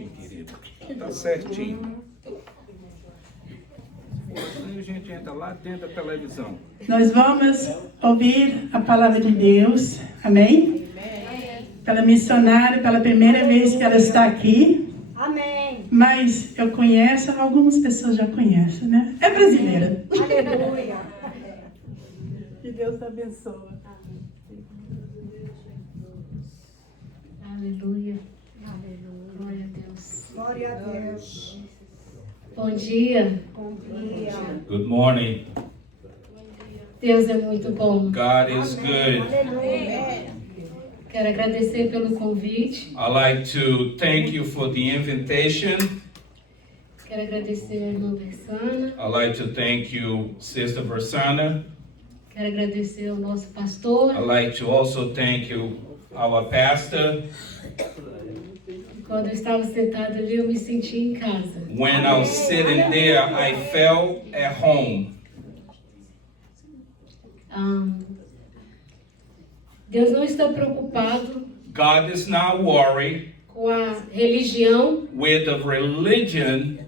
certinho, querido. Tá certinho. Aí a gente entra lá dentro da televisão. Nós vamos ouvir a palavra de Deus. Amém? Pela missionária, pela primeira vez que ela está aqui. Amém. Mas eu conheço, algumas pessoas já conhecem, né? É brasileira. Aleluia. Que Deus abençoe. Aleluia. Glória a Deus. Glória a Deus. Bom dia. Bom dia. Good morning. Deus é muito bom. God is good. Aleluia. Quero agradecer pelo convite. I'd like to thank you for the invitation. Quero agradecer a irmã Versana. I'd like to thank you, Sister Versana. Quero agradecer ao nosso pastor. I'd like to also thank you, our pastor. Quando eu estava sentada ali, eu me senti em casa. When I was sitting there, I felt at home. Deus não está preocupado God is not worried com a religião with the religion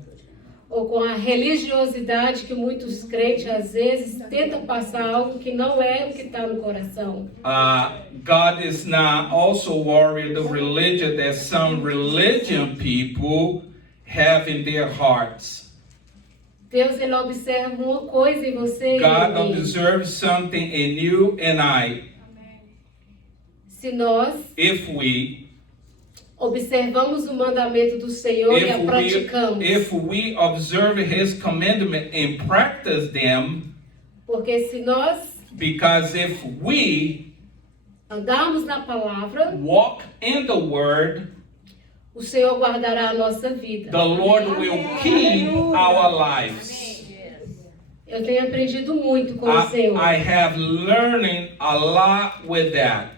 ou com a religiosidade que muitos crentes às vezes tentam passar algo que não é o que está no coração. God is not also worried the religion that some religion people have in their hearts. Deus, ele observa uma coisa em você e God em mim. observes something in you and I. Se nós If we observamos o mandamento do Senhor e a praticamos, if we observe His commandment and practice them, porque se nós because if we andarmos na palavra, walk in the Word, o Senhor guardará a nossa vida. the Lord will keep our lives. Eu tenho aprendido muito com o Senhor. I have learning a lot with that.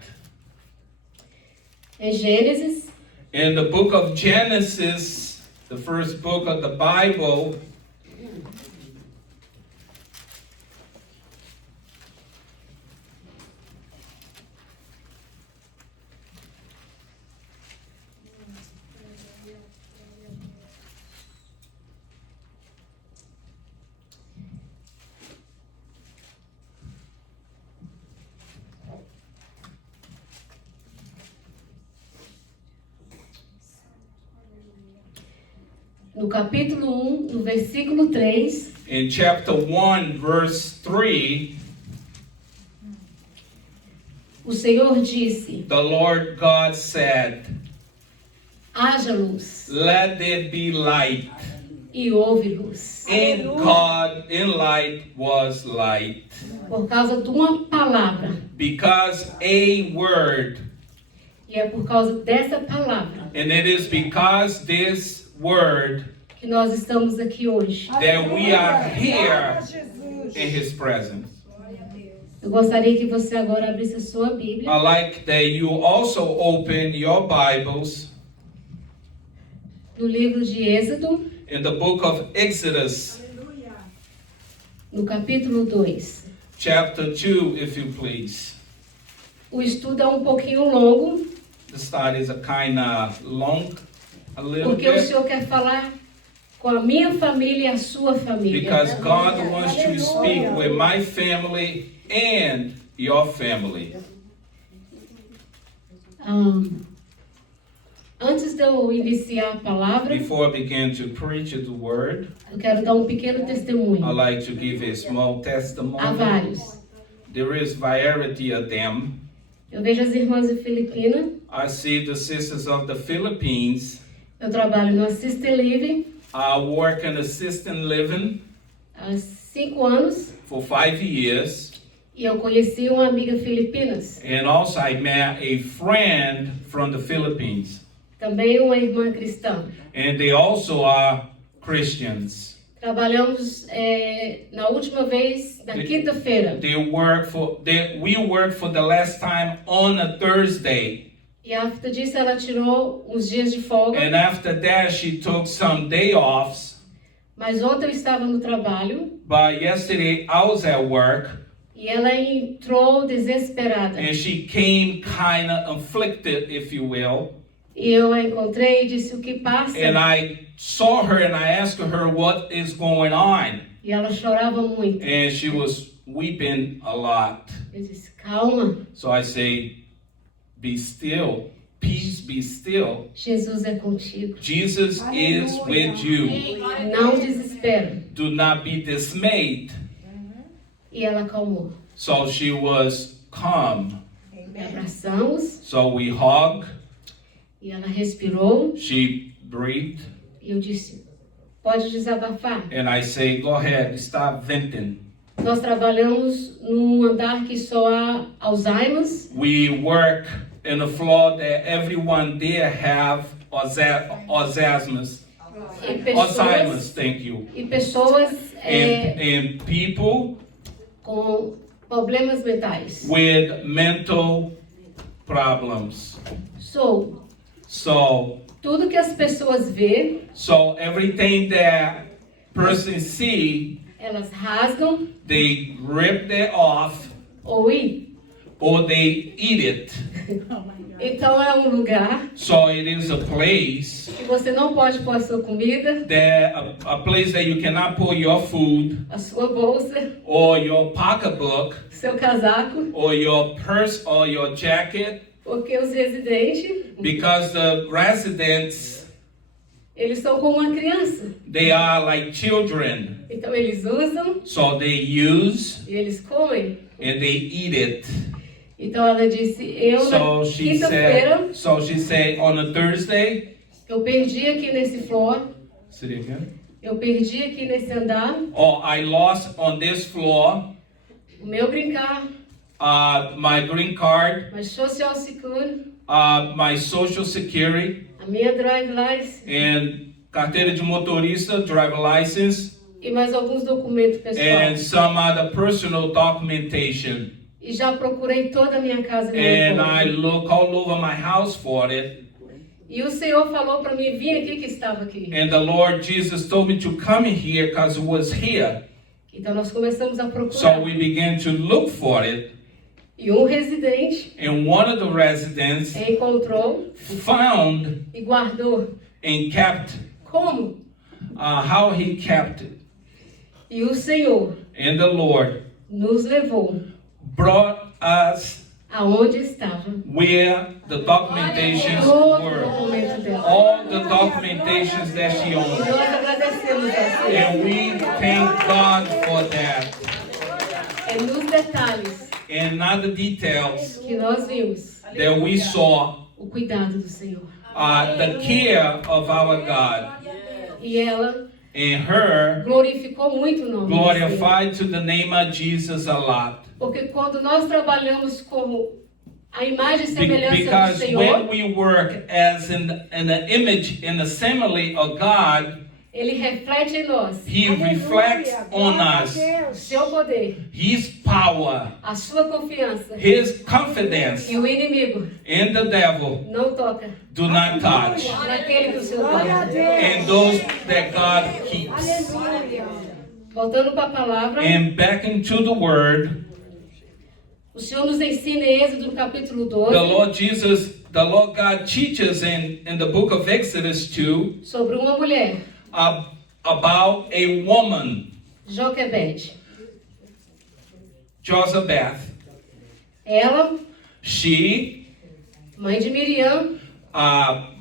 Em Gênesis, In the book of Genesis, the first book of the Bible, no capítulo 1, no versículo 3, in chapter 1, verse 3, o Senhor disse: the Lord God said, haja luz, "Let there be light." e houve luz. In God, in light was light. Por causa de uma palavra. Because a word, E é por causa dessa palavra and it is because this word que nós estamos aqui hoje. that we are here Jesus. in His presence. Eu gostaria que você agora abrisse a sua Bíblia I like that you also open your Bibles no livro de Êxodo, in the book of Exodus, no capítulo 2. chapter 2, if you please. O estudo é um pouquinho longo, The study is a kind of long, a little porque o bit, Senhor quer falar com a minha família e a sua família. because God wants to speak with my family and your family. Antes de eu iniciar a palavra, Before I begin to preach the word, eu quero dar um pequeno testemunho. I like to give a small Há testimony. vários. There is variety of them. Eu vejo as irmãs de Filipina. I see the sisters of the Philippines. Eu trabalho no Assisted Living I work in assisted living há 5 anos. for 5 years. E eu conheci uma amiga filipinas. And also I met a friend from the Philippines. Também uma irmã cristã. And they also are Christians. Trabalhamos na última vez, na quinta-feira. We worked for the last time on a Thursday. E after disso ela tirou uns dias de folga. And after that she took some day offs. Mas ontem eu estava no trabalho. But yesterday I was at work. E ela entrou desesperada. And she came kind of afflicted, if you will. E eu a encontrei e disse: o que passa? And I saw her and I asked her what is going on. E ela chorava muito. And she was weeping a lot. Eu disse: calma, So I say, be still. Peace, be still. Jesus é contigo. Jesus is with you. Não desespera. Do not be dismayed. E ela acalmou. So she was calm. E abraçamos. So we hugged. E ela respirou. She breathed. E eu disse: pode desabafar. And I say, go ahead, stop venting. Nós trabalhamos num andar que só há Alzheimer's. We work in a floor that everyone there have Alzheimer's. Alzheimer's, thank you. E pessoas And people com problemas mentais. with mental problems. So Tudo que as pessoas vê, everything that person see, elas rasgam they rip it off ou ir. or they eat it. Então é um lugar So it is a place que você não pode pôr a sua comida, a place that you cannot put your food a sua bolsa, or your pocketbook seu casaco, or your purse or your jacket, porque os residentes, because the residents, eles são como uma criança. they are like children. Então eles usam So they use e eles comem. and they eat it. Então ela disse: eu So na she quinta-feira said on a Thursday, eu perdi aqui nesse floor, say it again. eu perdi aqui nesse andar Oh, I lost on this floor o meu brincar, my green card, my social security, my social security, a minha drive license and carteira de motorista, driver license, e mais alguns documentos and pessoais. some other personal documentation. E já procurei toda a minha casa e não And I encontro. look all over my house for it. E o Senhor falou para mim: vim aqui que estava aqui. And the Lord Jesus told me to come here because it was here. Então nós começamos a So procurar. we began to look for it. E um residente And one of the residents encontrou found e guardou. and kept Como? how he kept it. E o Senhor And the Lord nos levou brought us aonde estava where the documentations todo o were. documento dela. All the documentations that she E owned. nós agradecemos ao Senhor. And we thank God for that. É nos detalhes And not the details que nós vimos that we saw o cuidado do Senhor. the care of our God. E ela And her glorificou muito o nome do Senhor. glorified to the name of Jesus a lot. Porque quando nós trabalhamos como a imagem e semelhança do Because when Senhor, we work as in the image and assembly of God, Ele reflete em nós He reflects on us o seu poder, His power, a sua confiança. His confidence, E o inimigo and the devil não toca do not touch, naquele que o Senhor guarda. and those that God keeps. Voltando para a palavra, And back into the Word, o Senhor nos ensina em Êxodo no capítulo 12 the Lord God teaches in the book of Exodus 2 sobre uma mulher, about a woman, Joquebede. Josabeth. Ela, She, mãe de Miriam,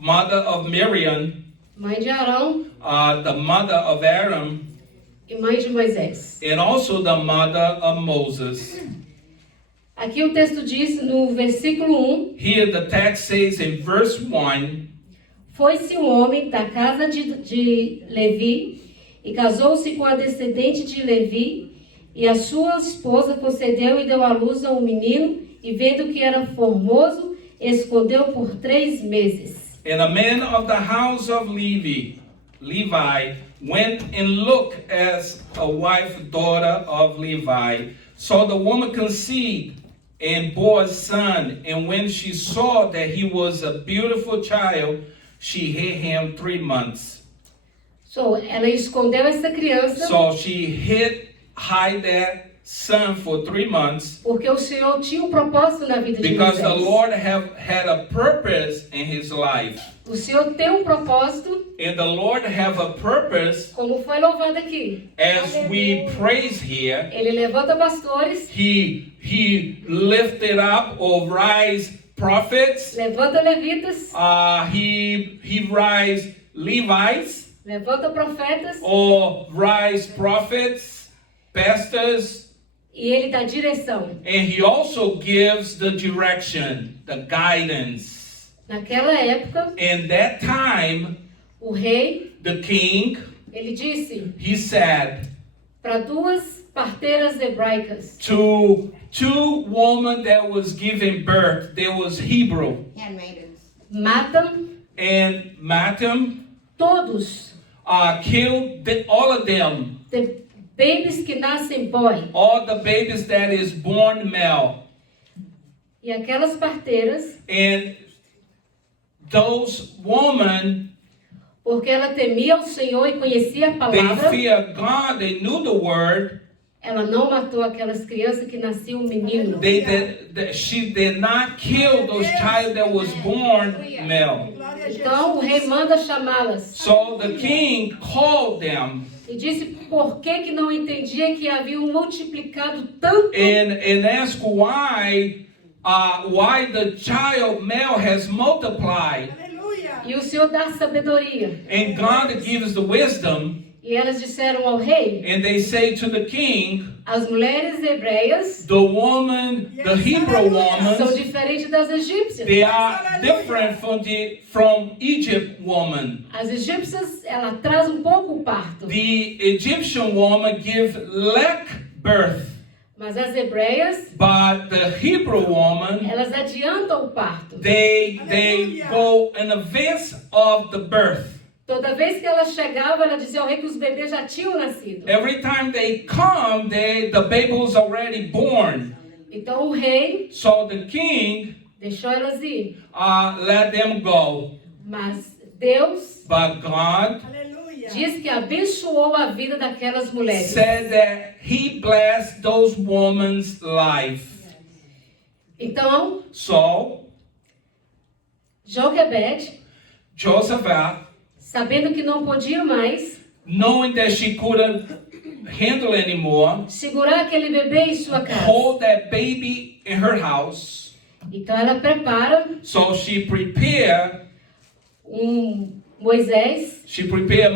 mother of Miriam, mãe de Arão the mother of Aaron, e mãe de Moisés. and also the mother of Moses. Aqui o texto diz no versículo 1: Here the text says in verse 1, foi-se um homem da casa de Levi e casou-se com a descendente de Levi, e a sua esposa concedeu e deu à luz a um menino, e vendo que era formoso, escondeu por 3 meses. and a man of the house of Levi went and looked as a wife, daughter of Levi. So the woman conceived and bore a son, and when she saw that he was a beautiful child, she hid him 3 months. So, ela escondeu essa criança So she hid that son for 3 months porque o Senhor tinha um propósito na vida de because the Moisés. Lord had a purpose in his life. O Senhor tem um propósito, And the Lord have a purpose como foi louvado aqui. as we praise here. Ele levanta pastores, He lifted up or rise prophets. levanta levitas, He rise Levites levanta profetas, or rise prophets, pastors, e ele dá direção. and he also gives the direction, the guidance. Naquela época, In that time, o rei, the king, ele disse he said para duas parteiras hebraicas, to two women that was giving birth, there was Hebrew, Handmaidens. matam and Matthew todos killed all of them, de babies que nascem boy. all the babies that is born male. E aquelas parteiras, And those women, porque ela temia o Senhor e conhecia a they palavra, fear God, they knew the word. ela não matou aquelas crianças que nasciam um menino. She did not kill those child that was born male. Glória a Então o rei manda chamá-las So the king called them e disse por que não entendia que haviam multiplicado tanto and asked why the child male has multiplied. Aleluia. e o Senhor dá sabedoria. And God gives the wisdom, E elas disseram ao rei, and they say to the king, as mulheres hebreias the woman, the Hebrew são woman, diferentes das egípcias. they are different from Egypt woman. As egípcias, ela traz um pouco o parto, The Egyptian woman give lack birth, mas as hebreias, but the Hebrew woman, elas adiantam o parto. they go in advance of the birth. Toda vez que ela chegava, ela dizia ao rei que os bebês já tinham nascido. Every time they come, the baby was already born. Então o rei So the king deixou elas ir. let them go. Mas Deus But God Aleluia. diz que abençoou a vida daquelas mulheres. said that he blessed those women's life. Então, So Joquebed, Joseph, sabendo que não podia mais knowing that she couldn't handle anymore, segurar aquele bebê em sua casa. hold that baby in her house. Então ela prepara So she prepared Moisés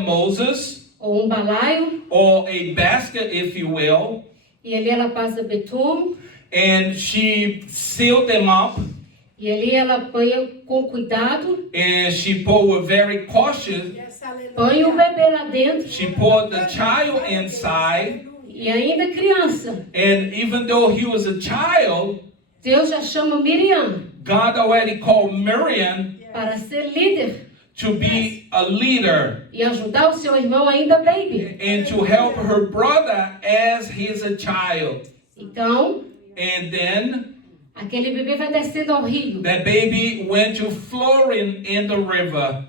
Moses, ou balaio, or a basket, if you will, e ali ela passa betume, and she sealed them up, e ali ela põe com cuidado, and she poured with very cautious. Yes, aleluia. põe o bebê lá dentro, She poured the child inside, e ainda criança. and even though he was a child, Deus já chama Miriam God already called Miriam para ser líder to be a leader e ajudar o seu irmão ainda baby. and to help her brother as he's a child. Então, And then aquele bebê vai descendo ao rio. that baby went to flowing in the river.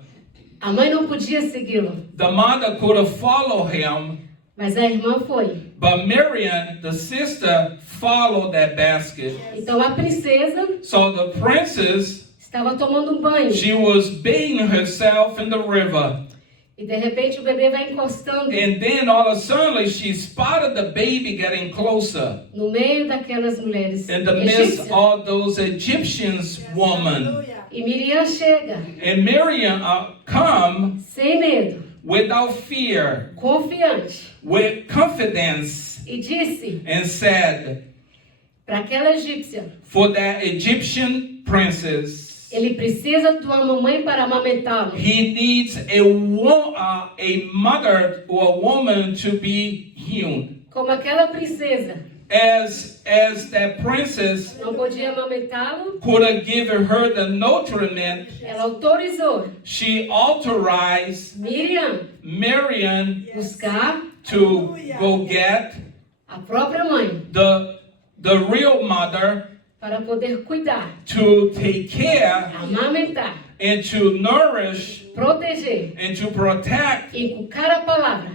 A mãe não podia segui-lo, The mother could have followed him, mas a irmã foi. but Miriam, the sister, followed that basket. Então a princesa So the princess, estava tomando um banho she was bathing herself in the river. e de repente o bebê vai encostando And then all of a sudden she spotted the baby getting closer no meio daquelas mulheres in the midst egípcias. of those Egyptians women. Aleluia. E Miriam chega And Miriam come sem medo, without fear, confiante, with confidence, e disse and said, para aquela egípcia: for that Egyptian princess, ele precisa de uma mamãe para amamentá-lo. he needs a mother or a woman to be hewn. Como aquela princesa As that princess não podia amamentá-lo, could have given her the nutriment, ela autorizou she authorized Miriam Miriam buscar to go get a própria mãe the real mother para poder cuidar, to take care amamentar, and to nourish proteger, and to protect, inculcar a palavra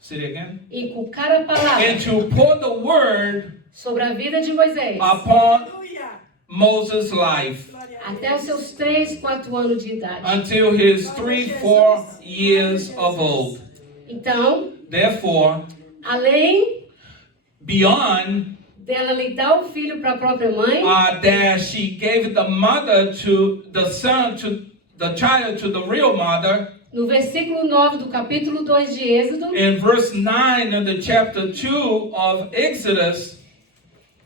Say it again. Inculcar a palavra And to pour the word sobre a vida de Moisés upon Aleluia. Moses' life até os seus 3, 4 anos de idade. until his 3, 4 years of old. Então, Therefore, além beyond dela lhe dar o filho para a própria mãe, that she gave the mother to the son, to the child, to the real mother, no versículo 9 do capítulo 2 de Êxodo, in verse 9 of the chapter 2 of Exodus,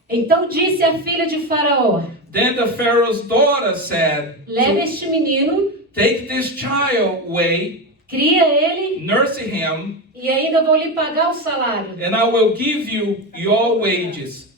então disse a filha de Faraó: then the Pharaoh's daughter said, leve este menino, take this child away, cria ele, nurse him, e ainda vou lhe pagar o salário. and I will give you your wages.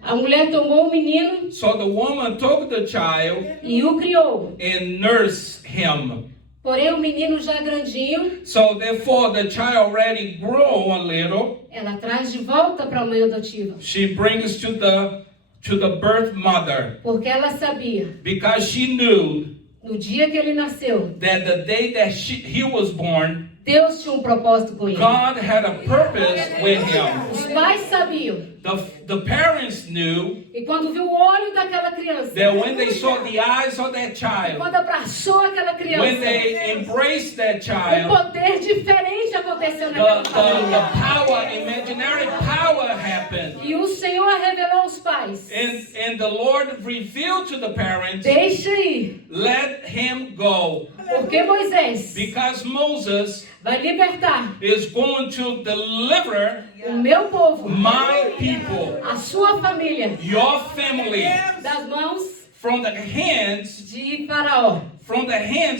A mulher tomou o menino So the woman took the child e o criou. and nursed him. Porém, o menino já grandinho, So therefore the child already grew a little. ela traz de volta para a mãe adotiva. She brings to the birth mother Porque ela sabia, because she knew no dia que ele nasceu, that the day that he was born, Deus tinha um propósito com ele. God had a purpose with him. Os pais sabiam. The parents knew E quando viu o olho daquela criança, that when they saw the eyes of that e child, quando abraçou aquela when criança, they embraced that um child, poder diferente aconteceu naquela the família. power, imaginary power happened. E o Senhor revelou aos pais: And the Lord revealed to the parents, deixa ir, let him go. porque Moisés Because Moses vai libertar is going to deliver o meu povo, my people, a sua família, your family, das mãos from the hands de Faraó.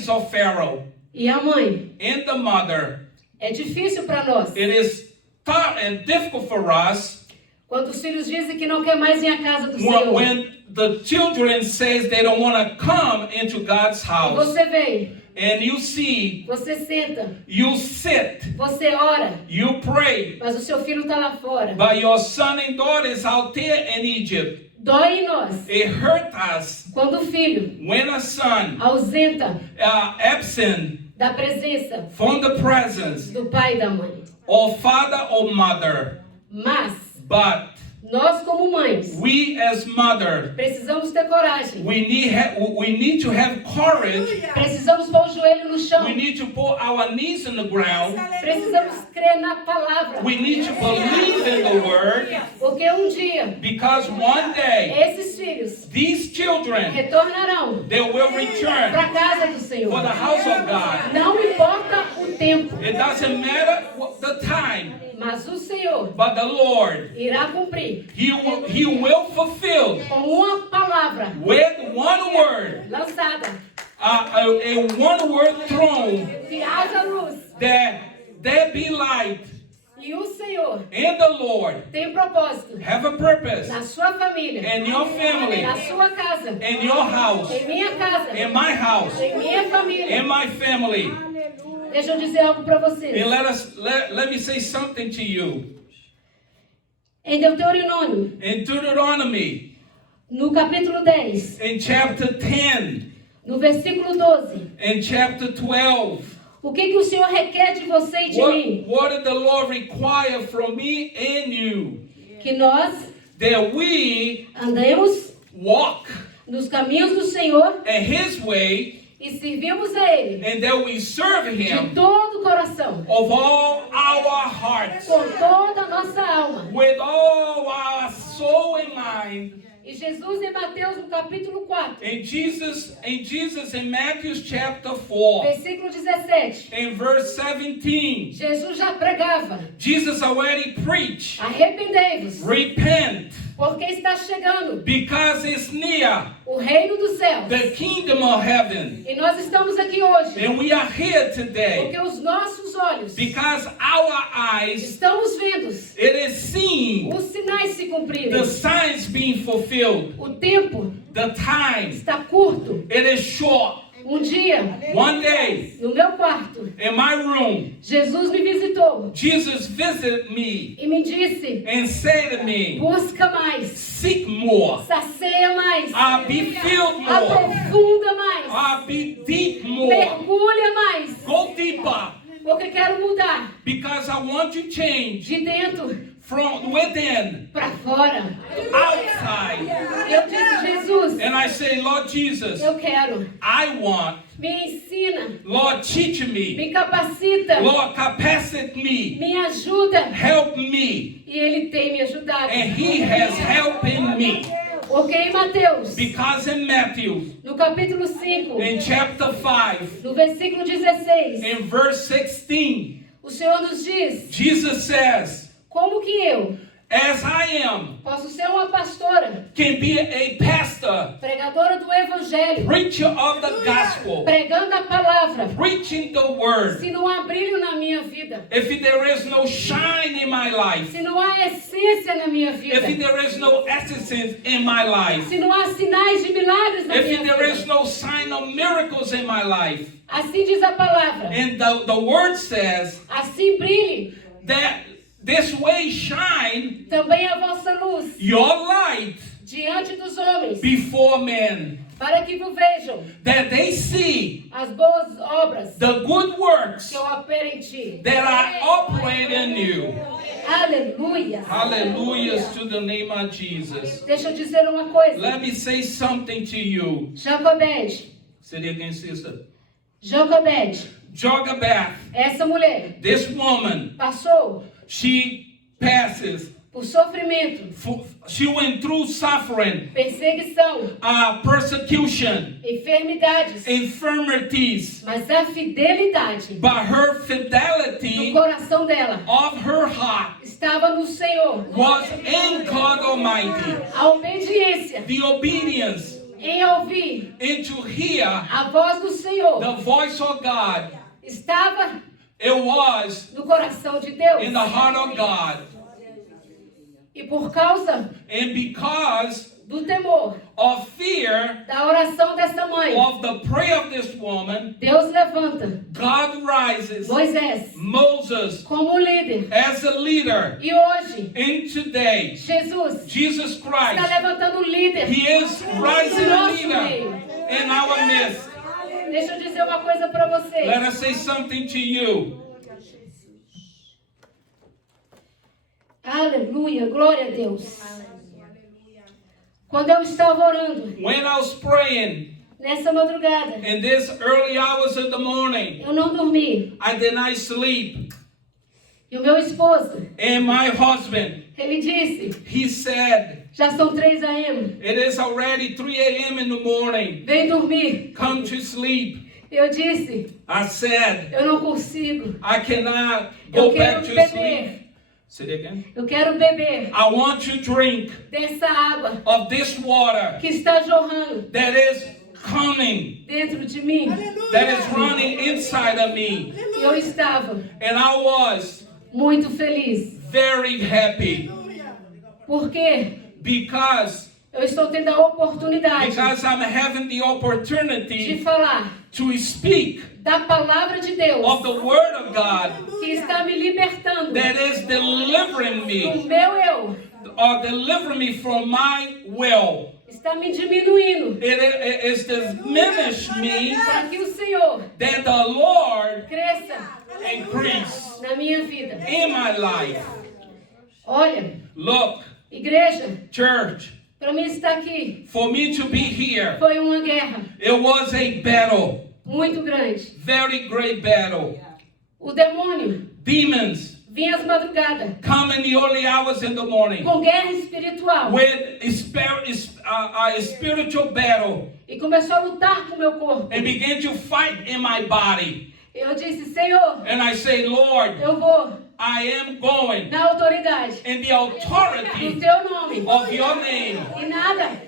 of Pharaoh E a mãe? and the mother. É difícil para nós. It is tough and difficult for us Quando os filhos dizem que não quer mais ir à casa do Senhor. when the children says they don't want to come into God's E house. você vem, And you see, você senta, you sit, você ora, you pray, mas o seu filho está lá fora. but your son and daughter is out there in Egypt. Dói em nós It hurt us quando o filho when a son ausenta absent da presença from the presence do pai e da mãe. of father or mother. Mas But nós, como mães, we as mother, precisamos ter coragem. we need to have courage. Precisamos pôr o joelho no chão. We need to put our knees in the ground. Precisamos crer na palavra. We need to believe in the word, Porque um dia, because one day esses filhos these children, retornarão they will para return a casa do Senhor. for the house of God. Não importa o tempo, It doesn't matter the time, mas o Senhor but the Lord, irá cumprir He will fulfill com uma palavra with one word, lançada. a one word throne, Que haja luz. that there be light. E o Senhor And the Lord tem propósito have a purpose na sua família, in your family, na sua casa, in your house, em minha casa, in my house, em minha família. in my family. Deixa eu dizer algo para vocês. And let me say something to you. Em Deuteronômio, In Deuteronomy, no capítulo 10, in chapter 10, no versículo 12, in chapter 12, o que o Senhor requer de você e de mim? what did the Lord require from me and you? Que nós That we andemos walk nos caminhos do Senhor in His way, e servimos a Ele and that we serve de Him todo o coração, of all our hearts, com toda a nossa alma. with all our soul and mind. E Jesus em Mateus no capítulo 4, And Jesus in Matthew chapter 4, versículo 17, in verse 17, Jesus já pregava: Jesus already preached, arrependei-vos, repent, porque está chegando because it's near o reino dos céus. the kingdom of heaven. E nós estamos aqui hoje And we are here today porque os nossos olhos because our eyes, estamos vendo it is seen os sinais se cumprirem. the signs being fulfilled. O tempo The time, está curto. it is short. Um dia, One day, no meu quarto, in my room, Jesus me visitou Jesus visited me e me disse: and said to me, busca mais, seek more, sacia mais, be filled more, aprofunda mais, be deep more, mergulha mais, go deeper. Porque quero mudar Because I want to change de dentro from within, para fora. outside. Eu disse, Jesus, And I say, Lord Jesus, eu quero. I want. Me ensina, Lord, teach me. me capacita, Lord, capacity me. me ajuda. Help me. E Ele tem me ajudado. And He has helping me. Porque em Mateus, Because in Matthew, no capítulo 5, in chapter 5, no versículo 16, in verse 16, o Senhor nos diz, Jesus says, como que eu as I am, posso ser uma pastora, can be a pastor, pregadora do Evangelho, preacher of the gospel, pregando a palavra, preaching the word, se não há brilho na minha vida, if there is no shine in my life, se não há essência na minha vida, if there is no essence in my life, se não há sinais de milagres na minha if there is vida. no sign of miracles in my life, Assim diz a palavra, and the word says assim brilhe that this way shine também a vossa luz your light diante dos homens, before men, para que o vejam that they see as boas obras the good works que eu opero em ti. that I operate in you. Aleluia. Hallelujah to the name of Jesus. Deixa eu dizer uma coisa. Let me say something to you. Jacobede, Say it again, sister. Jacobede, Jochebed, essa mulher this woman, passou she passes, por sofrimento, she went through suffering, perseguição, persecution, enfermidades, infirmities, mas a fidelidade but her do fidelity coração dela of her heart estava no Senhor. was in God Almighty. A obediência The obedience em ouvir and to hear a voz do Senhor the voice of God, estava it was no coração de Deus. in the heart of God. E por causa And because do temor of fear da oração dessa mãe, of the prayer of this woman, Deus levanta God rises Moisés Moses como líder. as a leader. E hoje, And today, Jesus Jesus está Christ, levantando um líder. He is rising a leader in our midst. Deixa eu dizer uma coisa para você. Let us say something to you. Aleluia, glória a Deus. Quando eu estava orando When I was praying nessa madrugada, in these early hours of the morning, eu não dormi. I did not sleep. E o meu esposo, And my husband, ele disse, he said, já são 3 a.m., it is already 3 a.m. in the morning. vem dormir. Come to sleep. Eu disse, I said, eu não consigo. I cannot Eu go quero back to beber. sleep. Say it again. Eu quero beber I want to drink dessa água of this water que está jorrando that is coming, dentro de mim. that is running inside of me. E eu estava And I was muito feliz. very happy Porque because eu estou tendo a oportunidade I'm having the de opportunity falar to speak da palavra de Deus of the Word of God que está me libertando that is delivering do me meu eu, or delivering me from my will. está me diminuindo It is diminish me para que o Senhor that the Lord cresça increase na minha vida. in my life. Olha, Look, igreja, church, para mim estar aqui for me to be here, foi uma guerra it was a battle, muito grande. very great battle. O demônio Demons vinha às madrugadas come in the early hours in the morning com guerra espiritual with a spiritual battle e começou a lutar com o meu corpo. and began to fight in my body. Eu disse, Senhor, And I say, Lord, eu vou I am going na autoridade in the do authority teu nome of your name, e nada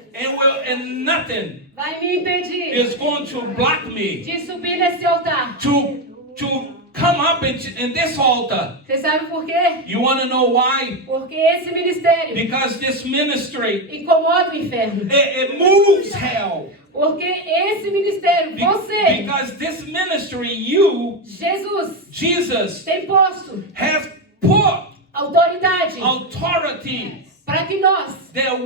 and nothing vai me impedir is going to block me de subir nesse altar. to come up in this altar. Você sabe por quê? You want to know why? Porque esse ministério Because this ministry, incomoda o inferno. it moves hell. Porque esse ministério, você, Because this ministry, you, Jesus, tem posto has put autoridade authority para que nós that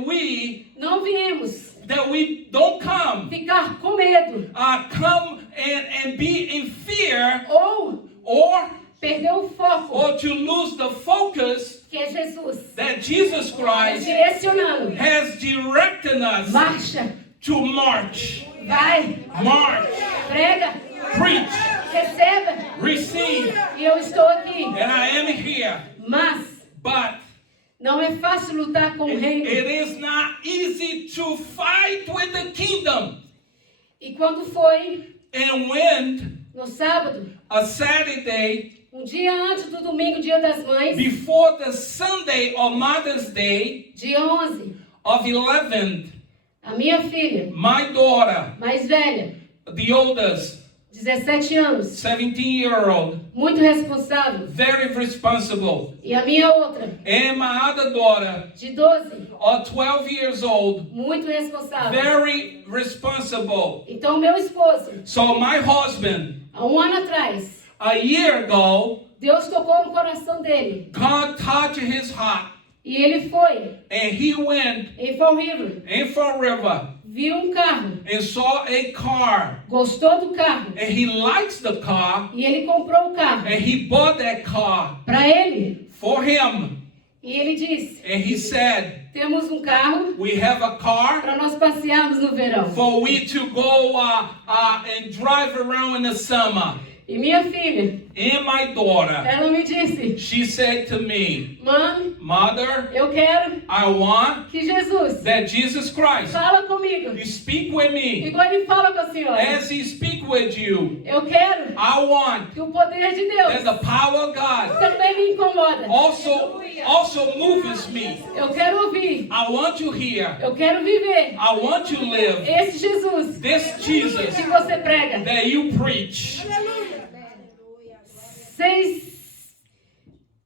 we don't come ficar com medo come and be in fear ou or perdeu o foco, or to lose the focus que é Jesus, that Jesus Christ direcionando. has directed us Marcha, to march, vai, march, prega, preach, receba. receive. E eu estou aqui. And I am here. Mas But não é fácil lutar com o reino. it is not easy to fight with the kingdom. E quando foi And when no sábado, a Saturday dia antes do domingo, dia das mães, before the Sunday or Mother's Day dia 11, of 11th, a minha filha, my daughter, mais velha, the oldest, 17 anos, 17-year-old, muito responsável, very responsible, e a minha outra, and my other daughter, de 12, 12 years old, muito responsável. very responsible. Então, meu esposo, So my husband, há um ano atrás, a year ago, Deus tocou no coração dele, God touched his heart, e ele foi and he went em Fall River, in Fall River viu um carro, and saw a car, gostou do carro, and he likes the car, e ele comprou o carro and he bought that car para ele, for him. e ele disse, And he said, temos um carro we have a car para nós passearmos no verão. for we to go and drive around in the summer. E minha filha, And my daughter, ela me disse, she said to me, mãe, Mother, eu quero I want que Jesus that Jesus Christ, fala comigo, you speak with me igual ele fala com a senhora. as he speak with you. Eu quero I want que o poder de Deus that the power of God também me incomoda. also moves me. Eu quero ouvir, I want you here. eu quero viver I want you to live esse Jesus this Jesus que você prega. that you preach.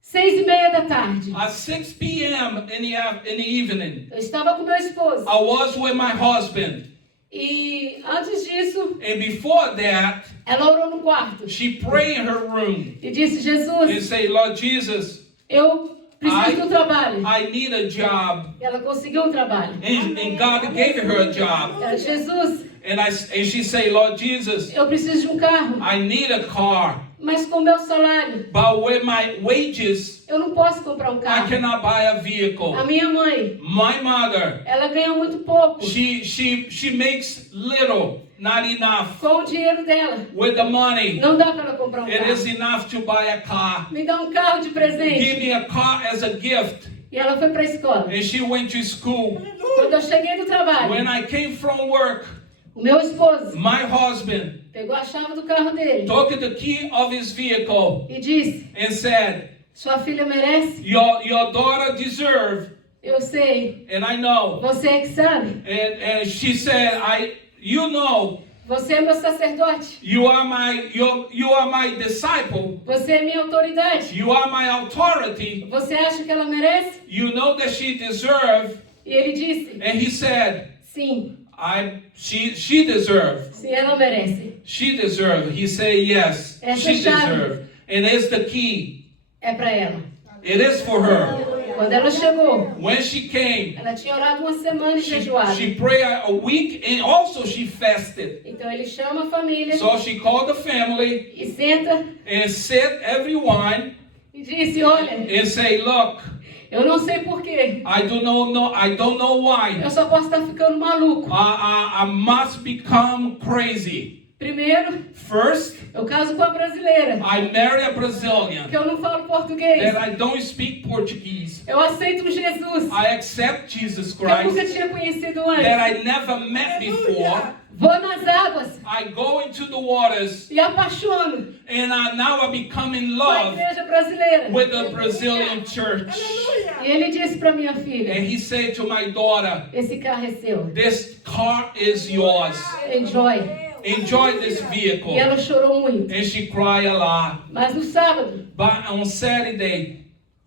6:30 da tarde. At 6 p.m. in the evening, Eu estava com meu esposo. I was with my husband. E antes disso, And before that, ela orou no quarto she prayed in her room e disse, and Jesus, say, Lord Jesus, eu preciso do trabalho. I need a job. Ela conseguiu um trabalho. And God gave her a job. Ela, Jesus, And she say, Lord Jesus, eu preciso de um carro, I need a car. mas com meu salário, But with my wages, eu não posso comprar um I carro. cannot buy a vehicle. A minha mãe, My mother, ela ganha muito pouco she makes little, not enough. com o dinheiro dela. With the money, Não dá para ela comprar um it is carro. enough to buy a car. Me dá um carro de Give presente. me a car as a gift. E ela foi para a escola. And she went to school. Quando eu cheguei do trabalho, When I came from work, o meu esposo my husband pegou a chave do carro dele took the key of his vehicle e disse, and said, sua filha merece? your daughter deserve, Eu sei. and I know. Você é que sabe. And she said, you know, Você é meu sacerdote. you are my disciple. Você é minha autoridade. You are my authority. Você acha que ela merece? You know that she deserve. E ele disse, And he said, sim, she deserve. sim, ela merece. She deserve. He said, yes, Essa she chave. deserve. And it's the key. É para ela. It is for her. Quando ela chegou, When she came, ela tinha orado uma semana e jejuado. she prayed a week and also she fasted. Então ele chama a família So she called the family e senta and said everyone e disse, olha, and say, look, eu não sei porquê. I don't know why. Eu só posso estar ficando maluco. I must become crazy. Primeiro, First, eu caso com a brasileira, I marry a Brazilian que eu não falo português. that I don't speak Portuguese. Eu aceito um Jesus I accept Jesus que eu nunca Christ tinha conhecido that antes. I never met before. Vou nas águas I go into the waters e apaixono and now I become in com a love igreja brasileira. with the Brazilian church. E ele disse para minha filha, And he said to my daughter, esse carro é seu. this car is yours. Enjoy. Enjoy this vehicle. E ela chorou muito. And she cried a lot. Mas no sábado, But on Saturday,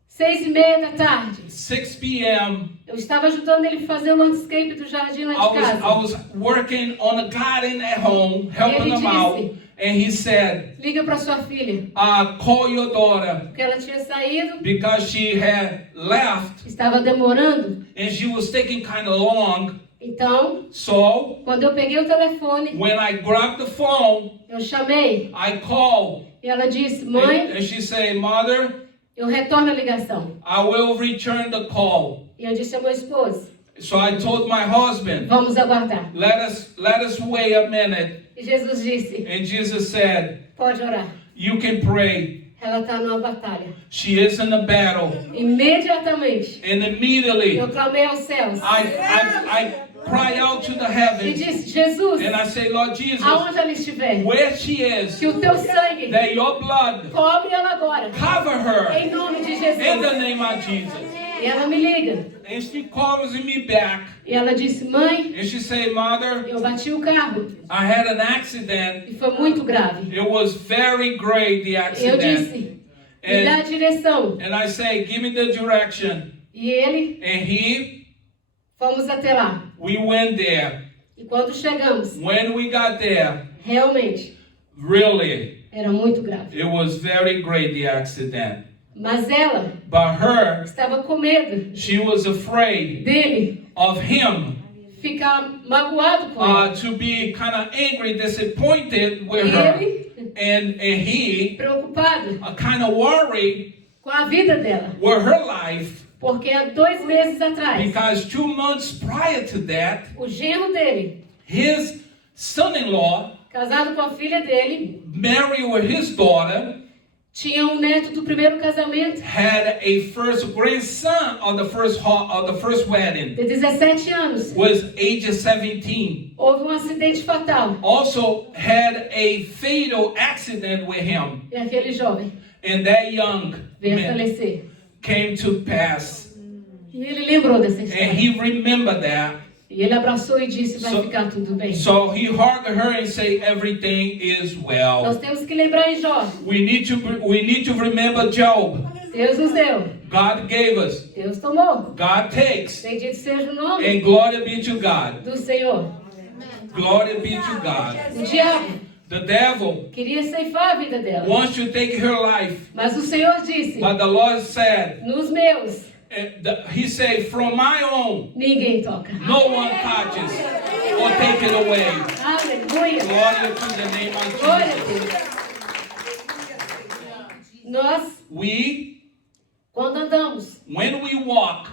6:30 da tarde, 6 p.m., eu estava ajudando ele a fazer o landscape do jardim lá de I casa. was working on a garden at home, helping Ele them out. disse, And he said, liga para sua filha, call your daughter porque ela tinha saído, because she had left estava demorando. and she was taking kind of long. Então, So quando eu peguei o telefone, when I grabbed the phone, eu chamei I called E ela disse, mãe, And she said, Mother, eu retorno a ligação. I will return the call. E eu disse ao meu esposo, So I told my husband, vamos aguardar. let us wait a minute. E Jesus disse, And Jesus said, pode orar. you can pray. Ela está numa batalha. She is in a battle. Imediatamente, And immediately, eu clamei aos céus I cry out to the e heavens. disse, Jesus, And I say, Lord Jesus, aonde ela estiver, where she is, que o teu sangue that your blood cobre ela agora. cover her Em nome de in Jesus. the name of Jesus. E ela me liga. And she calls me back. E ela disse, mãe, And she said, Mother, eu bati o carro. I had an accident. E foi muito grave. It was very great, the Eu accident. disse, me dá a direção. And I say, give me the direction. E ele, And fomos até lá. we went there. E quando chegamos, When we got there, realmente, really, era muito grave. it was very great, the accident. Mas ela But her, estava com medo she was afraid dele of him ficar magoado com ela. to be kind of angry, disappointed with E her. ele, And he preocupado kind of worried com a vida dela. with her life Porque há 2 meses atrás, because 2 months prior to that, o genro dele, his son-in-law casado com a filha dele, married with his daughter, tinha um neto do primeiro casamento had a first grandson of the first wedding, de 17 anos. was age 17. Houve um acidente fatal. Also had a fatal accident with him, E aquele jovem and that young veio a man falecer. came to pass. E ele lembrou dessa And história. he remembered that. E ele abraçou e disse, vai So- ficar tudo bem. So he hugged her and said, everything is Nós well. temos que lembrar em Jó. We need to remember Job. Deus nos deu. God gave us. Deus tomou. God takes. Bendito seja o nome And glory be to God. do Senhor. Glory be to God. O diabo The devil queria ceifar a vida dela. wants to take her life. Mas o Senhor disse, But the Lord said, nos meus, he said, from my own, ninguém toca. no one touches or take it away. Aleluia. Glory to the name of Glória a Jesus. Deus. Nós, We, quando andamos when we walk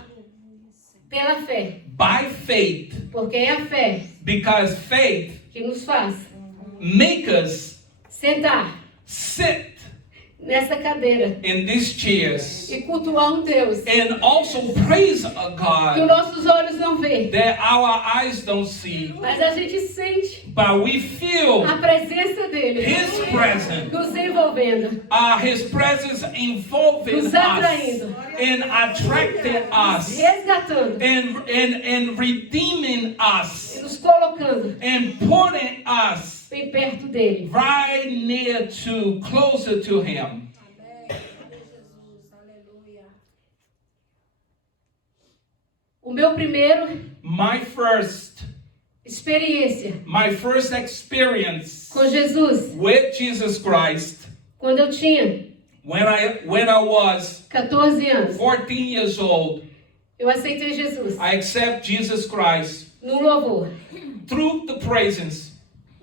pela fé, by faith, porque é a fé because faith que nos faz make us sentar sit nessa cadeira in these chairs e cultuar um Deus and also praise a que os God nossos olhos não veem, that our eyes don't see, mas a gente sente but we feel a presença dele His presence, nos envolvendo, His presence involving nos us atraindo, and attracting us resgatando and redeeming e us nos colocando and putting us bem perto dele. right near to, closer to Him. O meu primeiro My first experience com Jesus, with Jesus Christ, quando eu tinha when I was 14 anos, 14 years old, eu aceitei Jesus I accept Jesus Christ num louvor. through the praises,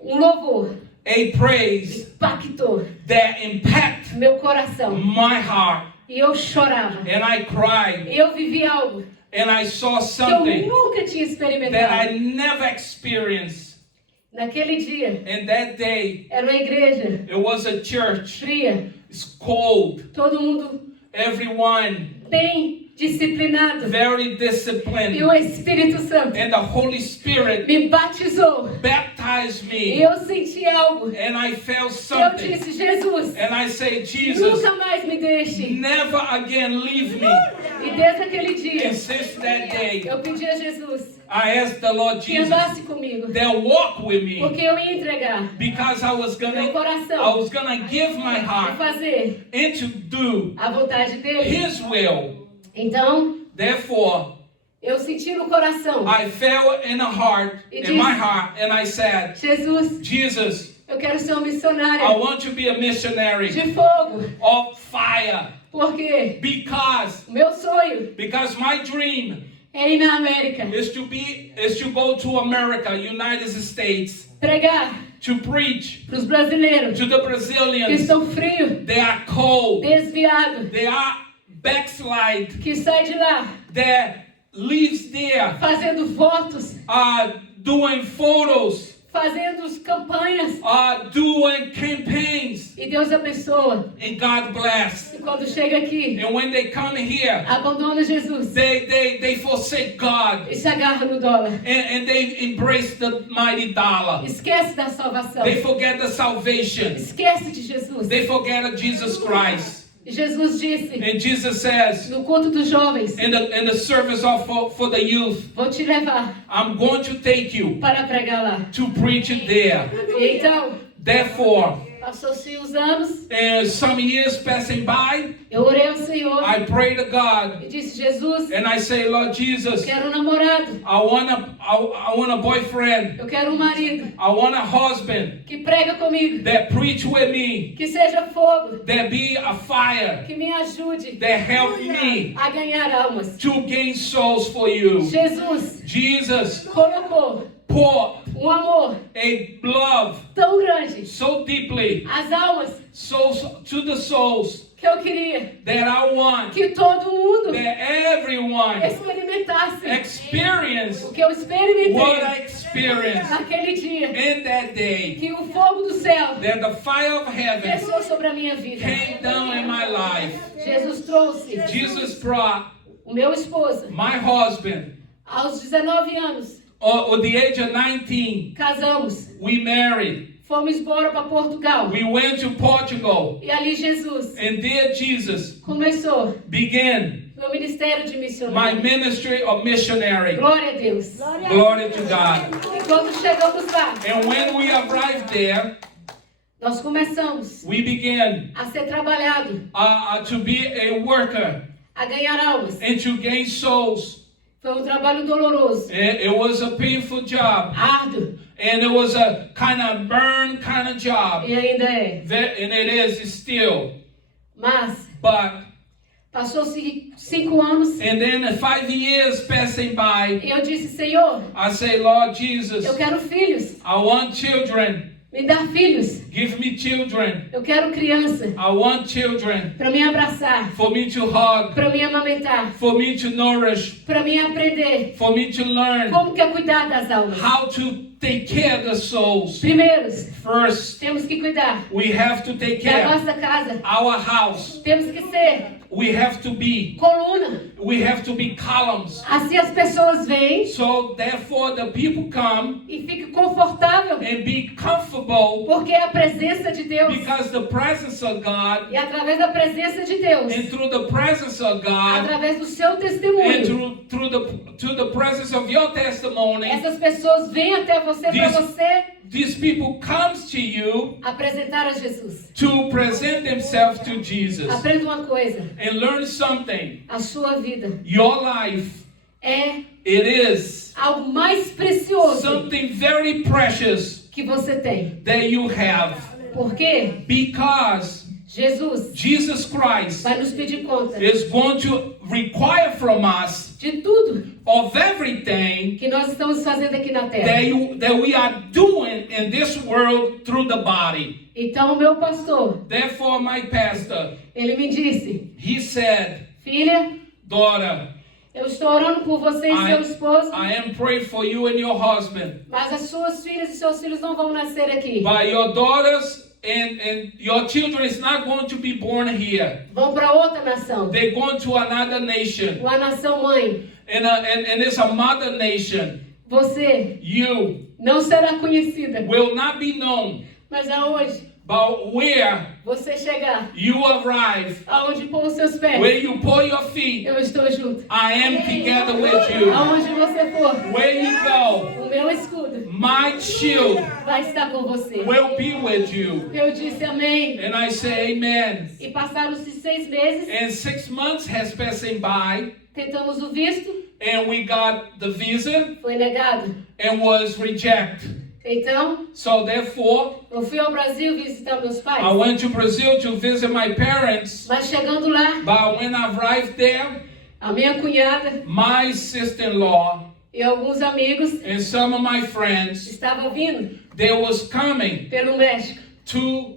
Louvor a praise impactou that impact meu coração. my heart, E eu chorava. and I cried, E eu vivi algo and I saw que eu something nunca tinha that experimentado. I never experienced. Naquele dia, And that day, era uma igreja it was a church. fria. It's cold. Todo mundo Everyone bem disciplinado. very E disciplined. o Espírito Santo And the Holy Spirit me batizou. baptized E me. eu senti algo. And I felt Eu something. disse, Jesus, And I say, Jesus, nunca mais me deixe. never again leave me. E desde aquele dia, And since that day, eu pedi a Jesus I asked the Lord que Jesus andasse comigo. that walk with me, Porque eu ia entregar because I was meu gonna coração give my e heart fazer and to do a vontade dele. His will. Então, Therefore, eu senti no coração, I fell in my heart, and I said, Jesus, Jesus, eu quero ser uma I missionária want to be a missionary de fogo. of fire, Porque because o meu sonho my dream é ir na América, is to go to America, United States, pregar to preach para os brasileiros to the que Brazilians. estão frios, They are cold. desviados, They are backslide. que saem de lá That lives there, fazendo votos, doing photos, fazendo campanhas. doing campaigns, E Deus abençoa. and God bless. E quando chega aqui, And when they come here, abandona Jesus they forsake God, e se agarra no dólar. and they embrace the mighty dollar. Esquece da salvação. They forget the salvation. Esquece de Jesus. They forget of Jesus Christ. E Jesus disse And Jesus says no culto dos jovens: in the service for the youth, vou te levar I'm going to take you para pregar lá. to preach it there. E então, Therefore, passou-se os anos, some years passing by, eu orei ao Senhor I pray to God e disse: Jesus, and I say, Lord Jesus, quero um namorado, I want a boyfriend. eu quero um marido I want a husband que prega comigo, that preach with me, que seja fogo, that be a fire, que me ajude that help me a ganhar almas. to gain souls for you. Jesus Jesus colocou poured amor a love tão grande so deeply às almas to the souls que eu queria that I want que todo mundo that everyone experimentasse experience o que eu experimentei what I experienced naquele dia, in that day, que o fogo do céu that the fire of heaven desceu sobre a minha vida. came down in my life. Jesus trouxe Jesus brought o meu esposo my husband aos 19 anos. at the age of 19. Casamos, We married. fomos embora para Portugal. We went to Portugal, E ali Jesus and there Jesus começou began meu ministério de my missionário. ministry of missionary. Glória a Deus. Glory to God. E quando chegamos lá, And when we arrived there, nós começamos we began a ser trabalhado, to be a worker a ganhar almas. and to gain souls. Foi um trabalho doloroso, It was a painful job, árduo, and it was a kind of burn kind of job, e ainda é. and it is still. Mas But passou-se 5 anos and then 5 years passing by, e eu disse: Senhor, I say, Lord Jesus, eu quero filhos, I want children. me dá filhos. Give me children. Eu quero criança I want children para me abraçar, for me to hug, para me amamentar, for me to nourish, para me aprender for me to learn como que é cuidar das almas. how to take care of the souls. Primeiros, First, temos que cuidar we have to take da care nossa casa. our house. Temos que ser We have to be coluna. we have to be columns. Assim as pessoas vêm So therefore the people come e ficam confortável, and be comfortable porque é a presença de Deus. because the presence of God, E através da presença de Deus, and through the presence of God, através do seu and testemunho, through the presence of your testimony, essas pessoas vêm até você para This- você these people comes to you apresentar a Jesus. to present themselves to Jesus. Aprenda uma coisa: And learn something. a sua vida Your life, é it is algo mais precioso something very precious que você tem. that you have. Por quê? Because Jesus Jesus Christ vai nos pedir conta is going to require from us de tudo of everything que nós estamos fazendo aqui na terra. that we are doing in this world through the body. Então, o meu pastor, Therefore, my pastor, ele me disse: he said, filha, daughter, eu estou orando por você e seu esposo, I am praying for you and your husband. mas as suas filhas e seus filhos não vão nascer aqui. But your daughters and your children is not going to be born here. Vão para outra nação, They're going to another nation. uma nação mãe. And it's a mother nation. Você You não será conhecida, will not be known. mas aonde But where você chegar, you arrive, aonde pôr os seus pés, where you put your feet, eu estou junto. I am together with you. Aonde você for, Where you go, o meu escudo my shield vai estar com você. will be with you. Eu disse amém. And I say amen. E passaram-se 6 meses, And 6 months has passing by, tentamos o visto, and we got the visa foi negado. and was rejected. Então, So therefore, eu fui ao Brasil visitar meus pais. I went to Brazil to visit my parents. Mas chegando lá, But when I arrived there, a minha cunhada my sister-in-law e alguns amigos and some of my friends, estavam vindo they was coming pelo México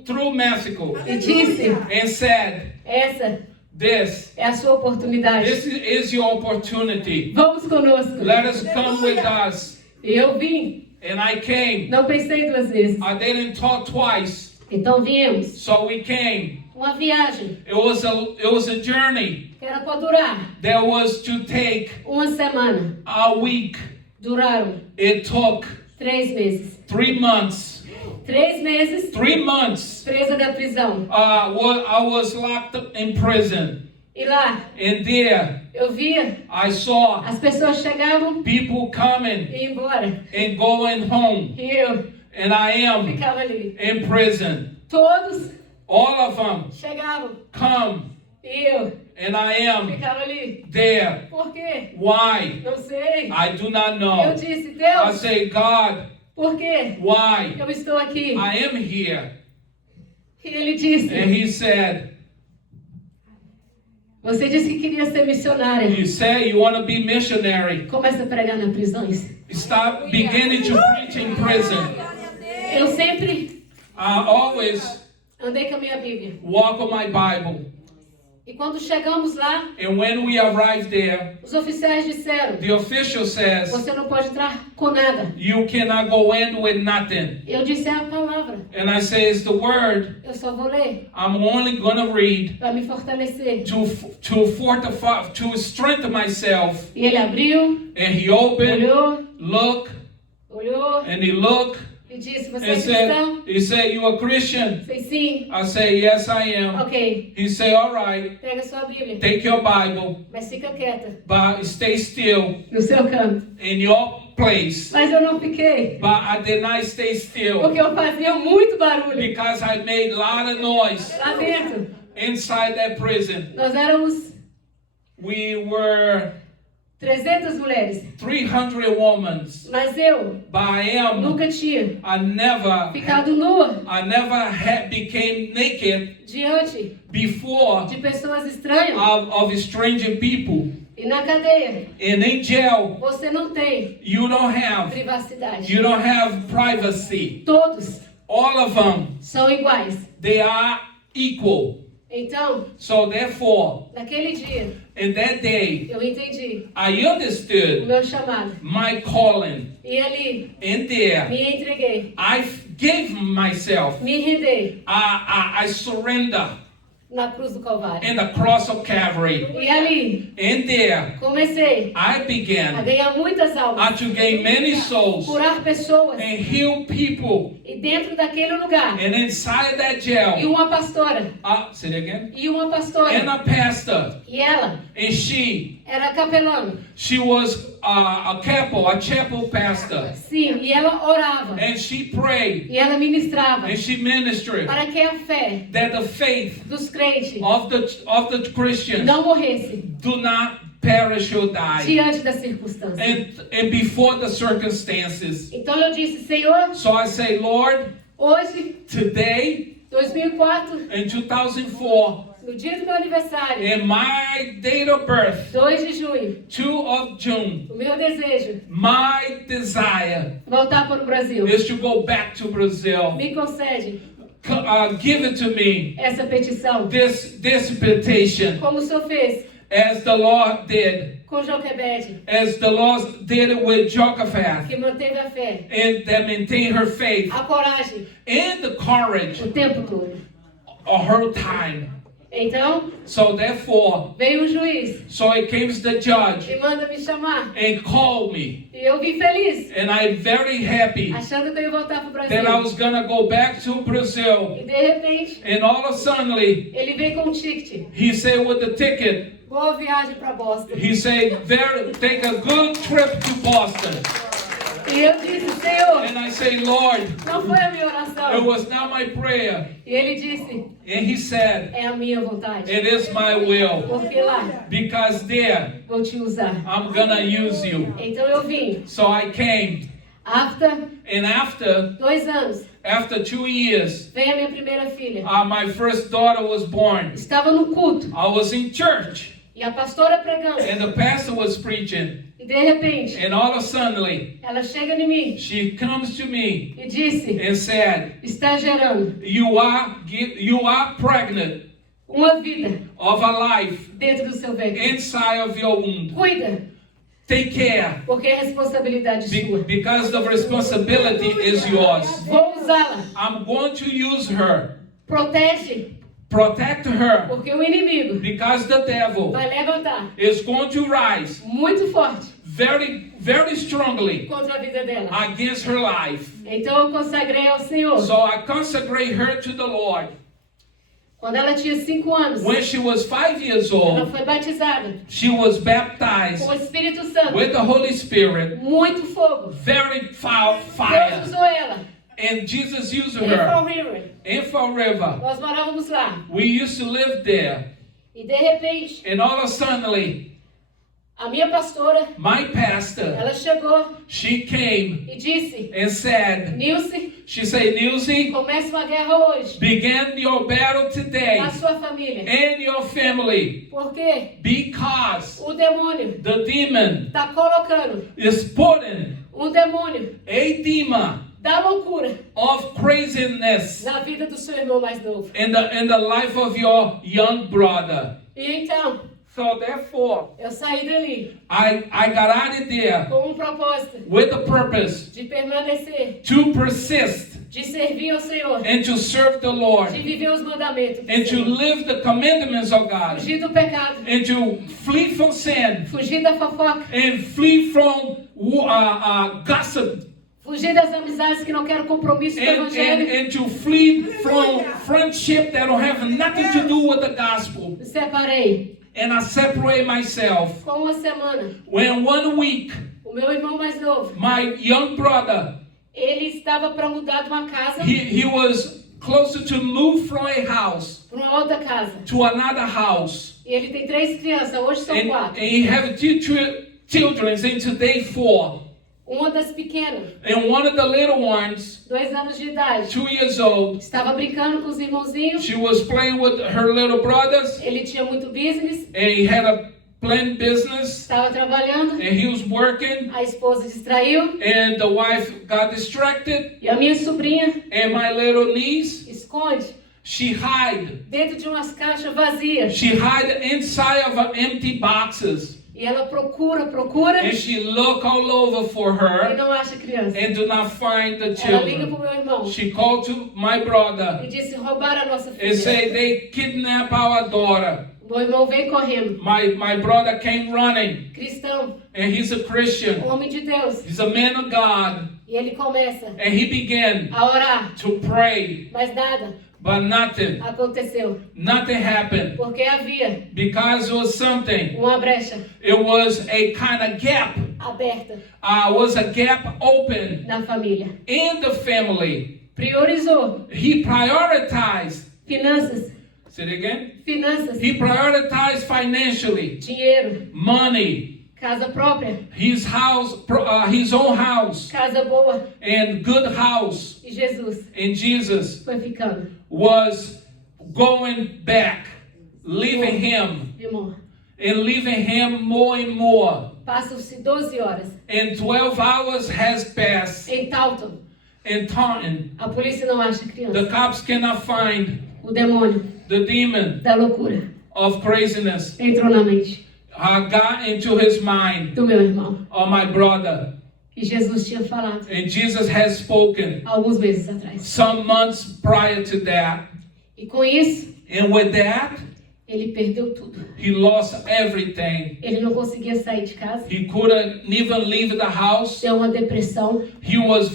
through Mexico e disse: and said, essa this é a sua oportunidade. is your opportunity. Vamos conosco. Let us come with us. E eu vim, And I came. não pensei duas vezes. I didn't talk twice. Então viemos. So we came. Uma viagem It was a journey que era para durar that was to take uma semana. a week. Duraram It took 3 meses. 3 months. 3 meses 3 months. presa da prisão. I was locked up in prison. E lá And there eu via I saw as pessoas chegavam people coming e iam embora. and going home. E eu And I am ficava ali. in prison. Todos All of them chegavam come e eu and I am ficava ali. there. Por quê? Why? Não sei. I do not Eu know. disse: I Deus, say, God, por quê? why? Eu estou aqui. I am here. E ele disse: And he said, Você disse que queria ser missionária. you say you want to be missionary. Começa a pregar nas prisões. Stop beginning to preach in prison. Eu sempre I always andei com a minha Bíblia. walk on my Bible. E quando chegamos lá, And when we arrived there, os oficiais disseram: the official says, Você não pode entrar com nada. you cannot go in with nothing. Eu disse: É a palavra. And I say, it's the word. Eu só vou ler I'm only going to read para me fortalecer. to fortify, to strengthen myself. E ele abriu, And he opened, olhou, olhou, and he looked, e disse: Você é and cristão? he said, you a Christian? Falei: Sim. I say, yes, I am. Ok, He said, all right, pega sua Bíblia, take your Bible, mas fica quieta but stay still no seu canto. in your place. Mas eu não fiquei, But I did not stay still porque eu fazia muito barulho because I made a lot of noise lá dentro. inside that prison. Nós éramos We were 300 mulheres, 300 women, mas eu but nunca tinha I never ficado nua became naked diante before de pessoas estranhas. of stranger people. E na cadeia, And in jail, você não tem you don't have privacy. Todos All of them, são iguais. they are equal. Então, So therefore, naquele dia, in that day, eu entendi I o understood meu chamado. my calling. E ali, And there, me entreguei, I gave myself. me rendei I surrender na cruz do Calvário. in the cross of Calvary. E ali, And there, comecei I a began ganhar muitas almas, to gain many souls curar pessoas. and heal people. E dentro daquele lugar, And inside that e jail, uma pastora, say it again. e uma And pastora, a pastor, e ela and era capelã. she was a chapel pastor, Sim, e ela orava, and she prayed e ela ministrava, and she ministered para que a fé that the faith dos crentes of the Christians não morresse do not perish or die, diante das circunstâncias. and before the circumstances. Então eu disse: Senhor, So I say, Lord, hoje, today 2004, in 2004, no dia do meu aniversário, in my date of birth, 2 de junho, 2 of June, o meu desejo my desire é voltar para o Brasil. is to go back to Brazil. Me concede Give it to me, essa petição, this petition, como o Senhor fez as the Lord did, com Joquebede, as the Lord did it with Jochebed, que manteve a fé, and that maintained her faith a coragem, and the courage o tempo todo. of her time. Então, So therefore, veio o juiz so it came the judge e manda me chamar. and called me, E eu vim feliz, and I'm very happy achando que eu ia voltar para o that I Brasil. was gonna go back to Brazil. E de repente, And all of a sudden, ele veio com um ticket. he said with the ticket, Boa viagem para Boston. he said, take a good trip to Boston. E eu disse: Senhor, And I say, Lord, não foi a minha it oração. was not my prayer. E ele disse: And he said, É a minha vontade. it is my will. Porque lá Because there, vou te usar. I'm gonna use you. Então eu vim. So I came. After And after 2 anos, 2 years, veio a minha primeira filha. my first daughter was born. Estava no culto. I was in church. E a pastora pregando. and the pastor was preaching, E de repente, and all of a sudden, ela chega em mim she comes to me e disse: and said, está gerando you are pregnant uma vida of a life dentro do seu ventre. inside of your womb. Cuida, Take care, porque é responsabilidade sua. because the responsibility is yours. Vou usá-la. I'm going to use her. Protege, Protect her, porque o inimigo because the devil vai levantar is going to rise muito forte very, very strongly contra a vida dela. against her life. Então eu consagrei ao Senhor. So I consecrate her to the Lord. Quando ela tinha 5 anos, When she was 5 years ela old, foi batizada she was baptized com o Espírito Santo. with the Holy Spirit, Muito fogo. very Deus fire. usou ela. And Jesus used Em her Fall River. in Fall River. Nós morávamos lá. We used to live there. E de repente, And all of a sudden, a minha pastora, my pastor, ela chegou she came e disse: and said, Nilce, she said, Nilsey, comece uma guerra hoje begin your battle today na sua família. and your family, Porque because o demônio the demon está colocando is putting demônio a demon da loucura of craziness na vida do seu irmão mais novo. in the life of your young brother. E então, So therefore, eu saí dali I got out of there com um propósito with the purpose de permanecer, to persist de servir ao Senhor, and to serve the de Lord viver os mandamentos do and to Senhor, live the commandments of God fugir do pecado, and to flee from sin fugir da fofoca, and flee from gossip fugir das amizades que não querem compromisso com o Evangelho. and to flee from friendship that don't have nothing to do with the gospel. Me separei. And I separate myself. Com uma semana, When 1 week, o meu irmão mais novo, my young brother, ele estava para mudar de uma casa he was closer to move from a house para uma outra casa. to another house. E ele tem 3 crianças, hoje são And 4. he have 2 children, and today 4. Uma das pequenas, And one of the little ones, 2 anos de idade, 2 years old, estava brincando com os irmãozinhos. she was playing with her little brothers, Ele tinha muito business, and he had a planned business, estava trabalhando. and he was working, A esposa distraiu. and the wife got distracted, E a minha sobrinha and my little niece, esconde she hid. dentro de umas caixas vazias. She hid inside of empty boxes, E ela procura and she look all over for e her não acha criança. and do not find the Ela liga children. pro meu irmão She called to my brother e disse: roubaram a nossa and filha. say they kidnap our daughter. O meu irmão vem correndo. My brother came running, Cristão, and he's a Christian. homem de Deus. He's a man of God, E ele começa and he began a orar. to pray, Mas nada but nothing happened porque havia because it was something. uma brecha It was a kind of gap. aberta Was a gap open na família. in the family. Priorizou He prioritized. finanças, Say it again. finanças, He prioritized financially, dinheiro, money, casa própria, his house, his own house, casa boa. and good house. E Jesus And Jesus foi ficando. was going back, leaving him, Irmão, and leaving him more and more. passam-se 12 horas And 12 hours has passed. em Taunton. In Taunton, A polícia não acha the criança. cops cannot find O demônio the demon da loucura of craziness. entrou na mente Got into his mind, do meu irmão. my brother. E Jesus tinha falado And Jesus has spoken alguns meses atrás. some months prior to that. E com isso, And with that, ele perdeu tudo. he lost everything. Ele não conseguia sair de casa. He couldn't even leave the house. Deu uma depressão. He was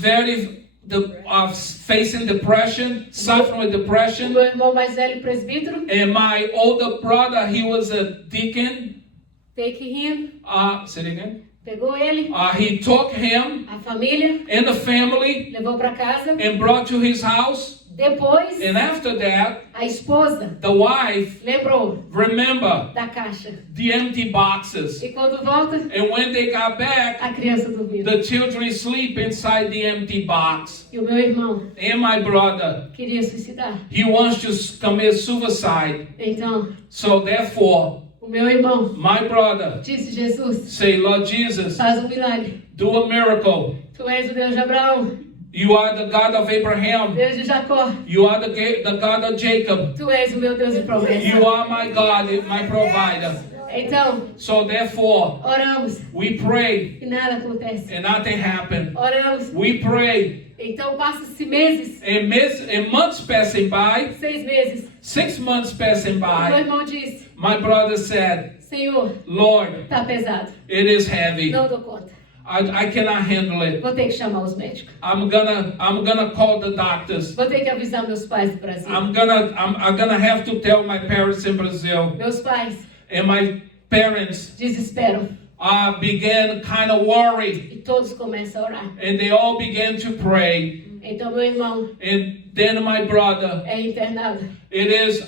facing depression, suffering with O depression. meu irmão mais velho, presbítero, And my older brother, he was a deacon. take him, Say it again. pegou ele, He took him a família, and the family levou para casa. and brought to his house. Depois, And after that, a esposa the wife lembrou remembered da caixa. the empty boxes. E quando volta, And when they got back, a criança dormindo. the children sleep inside the empty box. E o meu irmão And my brother, queria suicidar. he wants to commit suicide. Então, So therefore, O meu irmão my brother, disse: Jesus, say, Lord Jesus, faz um milagre. do a miracle. Tu és o Deus de Abraão, You are the God of Abraham. Deus de Jacó. You are the God of Jacob. Tu és o meu Deus de promessa. You are my God, my provider. Então, So therefore, oramos we pray e nada acontece. and nothing happened. Oramos. We pray Então, passa-se meses, and months passing by, 6 meses. 6 months passing Meu by. irmão disse: My brother said, Senhor, Lord, tá pesado. it is heavy. Não dou conta. I cannot handle it. Vou ter que chamar os médicos. I'm gonna call the doctors. Vou ter que avisar meus pais do Brasil. I'm gonna have to tell my parents in Brazil. Meus pais And my parents desesperam. began kind of worry, E todos começam a orar. and they all began to pray. Então, meu irmão And then my brother, é internado. it is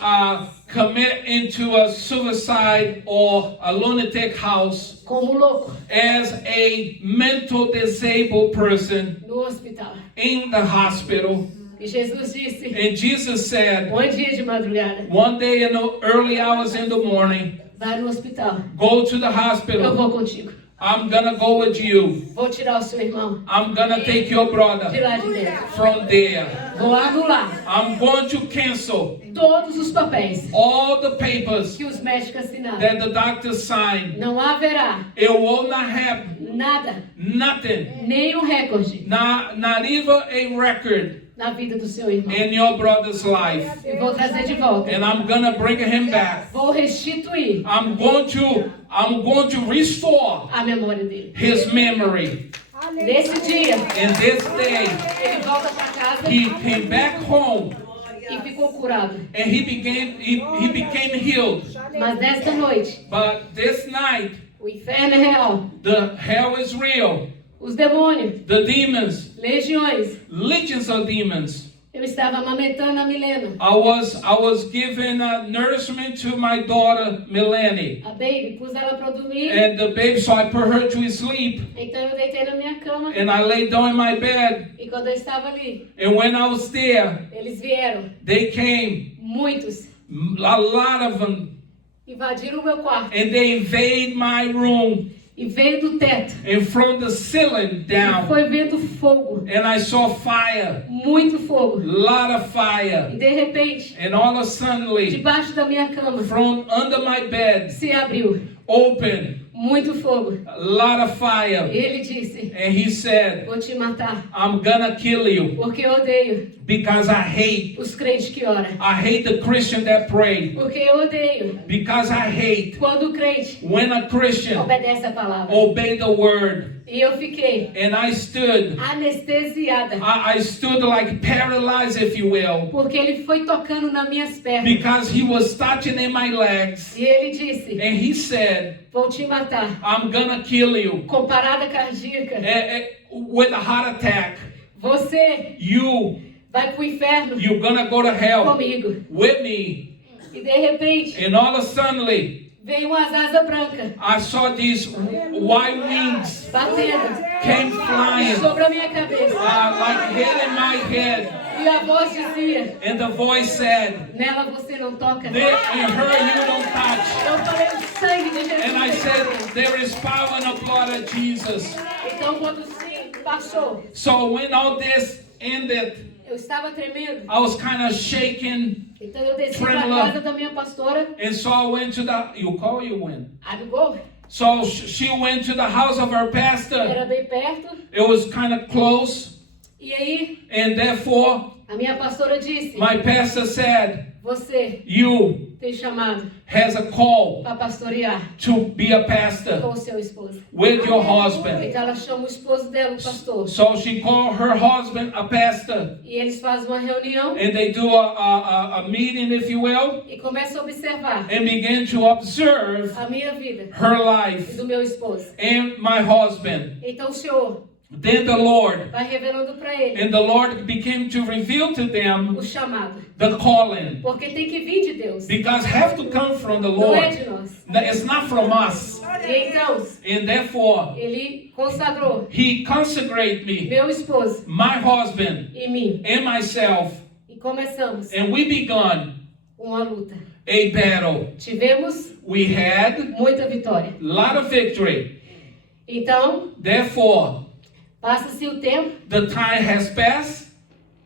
commit into a suicide or a lunatic house Como louco. as a mental disabled person No hospital. in the hospital. E Jesus disse: And Jesus said, bom dia de madrugada. one day in the early hours in the morning, Vai no hospital. go to the Eu hospital. vou contigo. I'm gonna go with you. Vou tirar o seu irmão I'm gonna take your de brother lá de dentro. from there. Vou anular I'm going to cancel todos os papéis all the papers que os médicos assinaram. that the doctors signed. Não haverá It will not happen. nada, Nothing. nem um recorde Not even a record na vida do seu irmão. in your brother's life. E vou trazer de volta. And I'm gonna bring him back. Vou restituir I'm going to restore a memória dele. his memory. Nesse dia, And this day, ele volta para casa he came back home e ficou curado. and he became healed. Mas nesta noite, But this night, o inferno é real. the hell is real. Os demônios, The demons, legiões. legions of demons. Eu estava amamentando a Milena, I was giving nourishment to my daughter Melanie, a baby, pus ela para dormir. and the baby. So I put her to sleep, Então eu deitei na minha cama. and I lay down in my bed. E quando eu estava ali, And when I was there, eles vieram, they came, muitos, a lot of them, invadiram o meu quarto. and they invade my room, E veio do teto. and from the ceiling E down, foi vendo fogo, and I saw fire, muito fogo. lot of E fire, de repente, and all of a suddenly, debaixo da minha cama, from under my bed, se abriu, open, muito fogo. a lot of fire, Ele disse: and he said, vou te matar, I'm gonna kill you porque eu odeio because I hate os crentes que oram. the Christian that pray, Porque eu odeio because I hate quando o crente when a Christian obedece a palavra. obey the word. E eu fiquei And I stood anestesiada, I stood like paralyzed, if you will, porque ele foi tocando nas minhas pernas. because he was touching in my legs, E ele disse: and he said, vou te matar. I'm gonna kill you Com parada cardíaca, with a heart attack. você vai pro inferno You're gonna go to hell comigo. with me. E de repente, And all of a sudden, veio umas asas brancas I saw these white wings batendo came flying, sobre a minha cabeça. like hitting my head. E a voz dizia: And the voice said, nela você não toca. there in her you don't touch. Eu falei: o sangue de Jesus. And I said, there is power in the blood of Jesus. Então, quando sim passou, So when all this ended, eu estava tremendo. I was kind of shaking. Então eu desci para a Trembla. casa da minha pastora, And so I went to you call, you win. Abigol, So she went to the house of her pastor. era bem perto. It was kind of close. E aí, And therefore, a minha pastora disse: my pastor said, você you tem chamado has a call para pastorear to be a com pastor o seu esposo. with your husband. Então ela chama o esposo dela, o pastor. So she called her husband a pastor. E eles fazem uma reunião And they do a meeting, if you will, e começam a observar and begin to observe a minha vida her e life do meu esposo. and my husband. Então o Senhor Then the Lord, vai revelando para ele and the Lord began to reveal to them o chamado. the calling. Porque tem que vir de Deus, Because have to come from the não é Lord. de nós. It's not from us. E então, And therefore, ele consagrou He consecrated me, meu esposo my husband, e mim. and myself, E começamos and we begun uma luta. a battle. Tivemos We had muita vitória. a lot of victory. Então, Therefore, passa-se o tempo, the time has passed.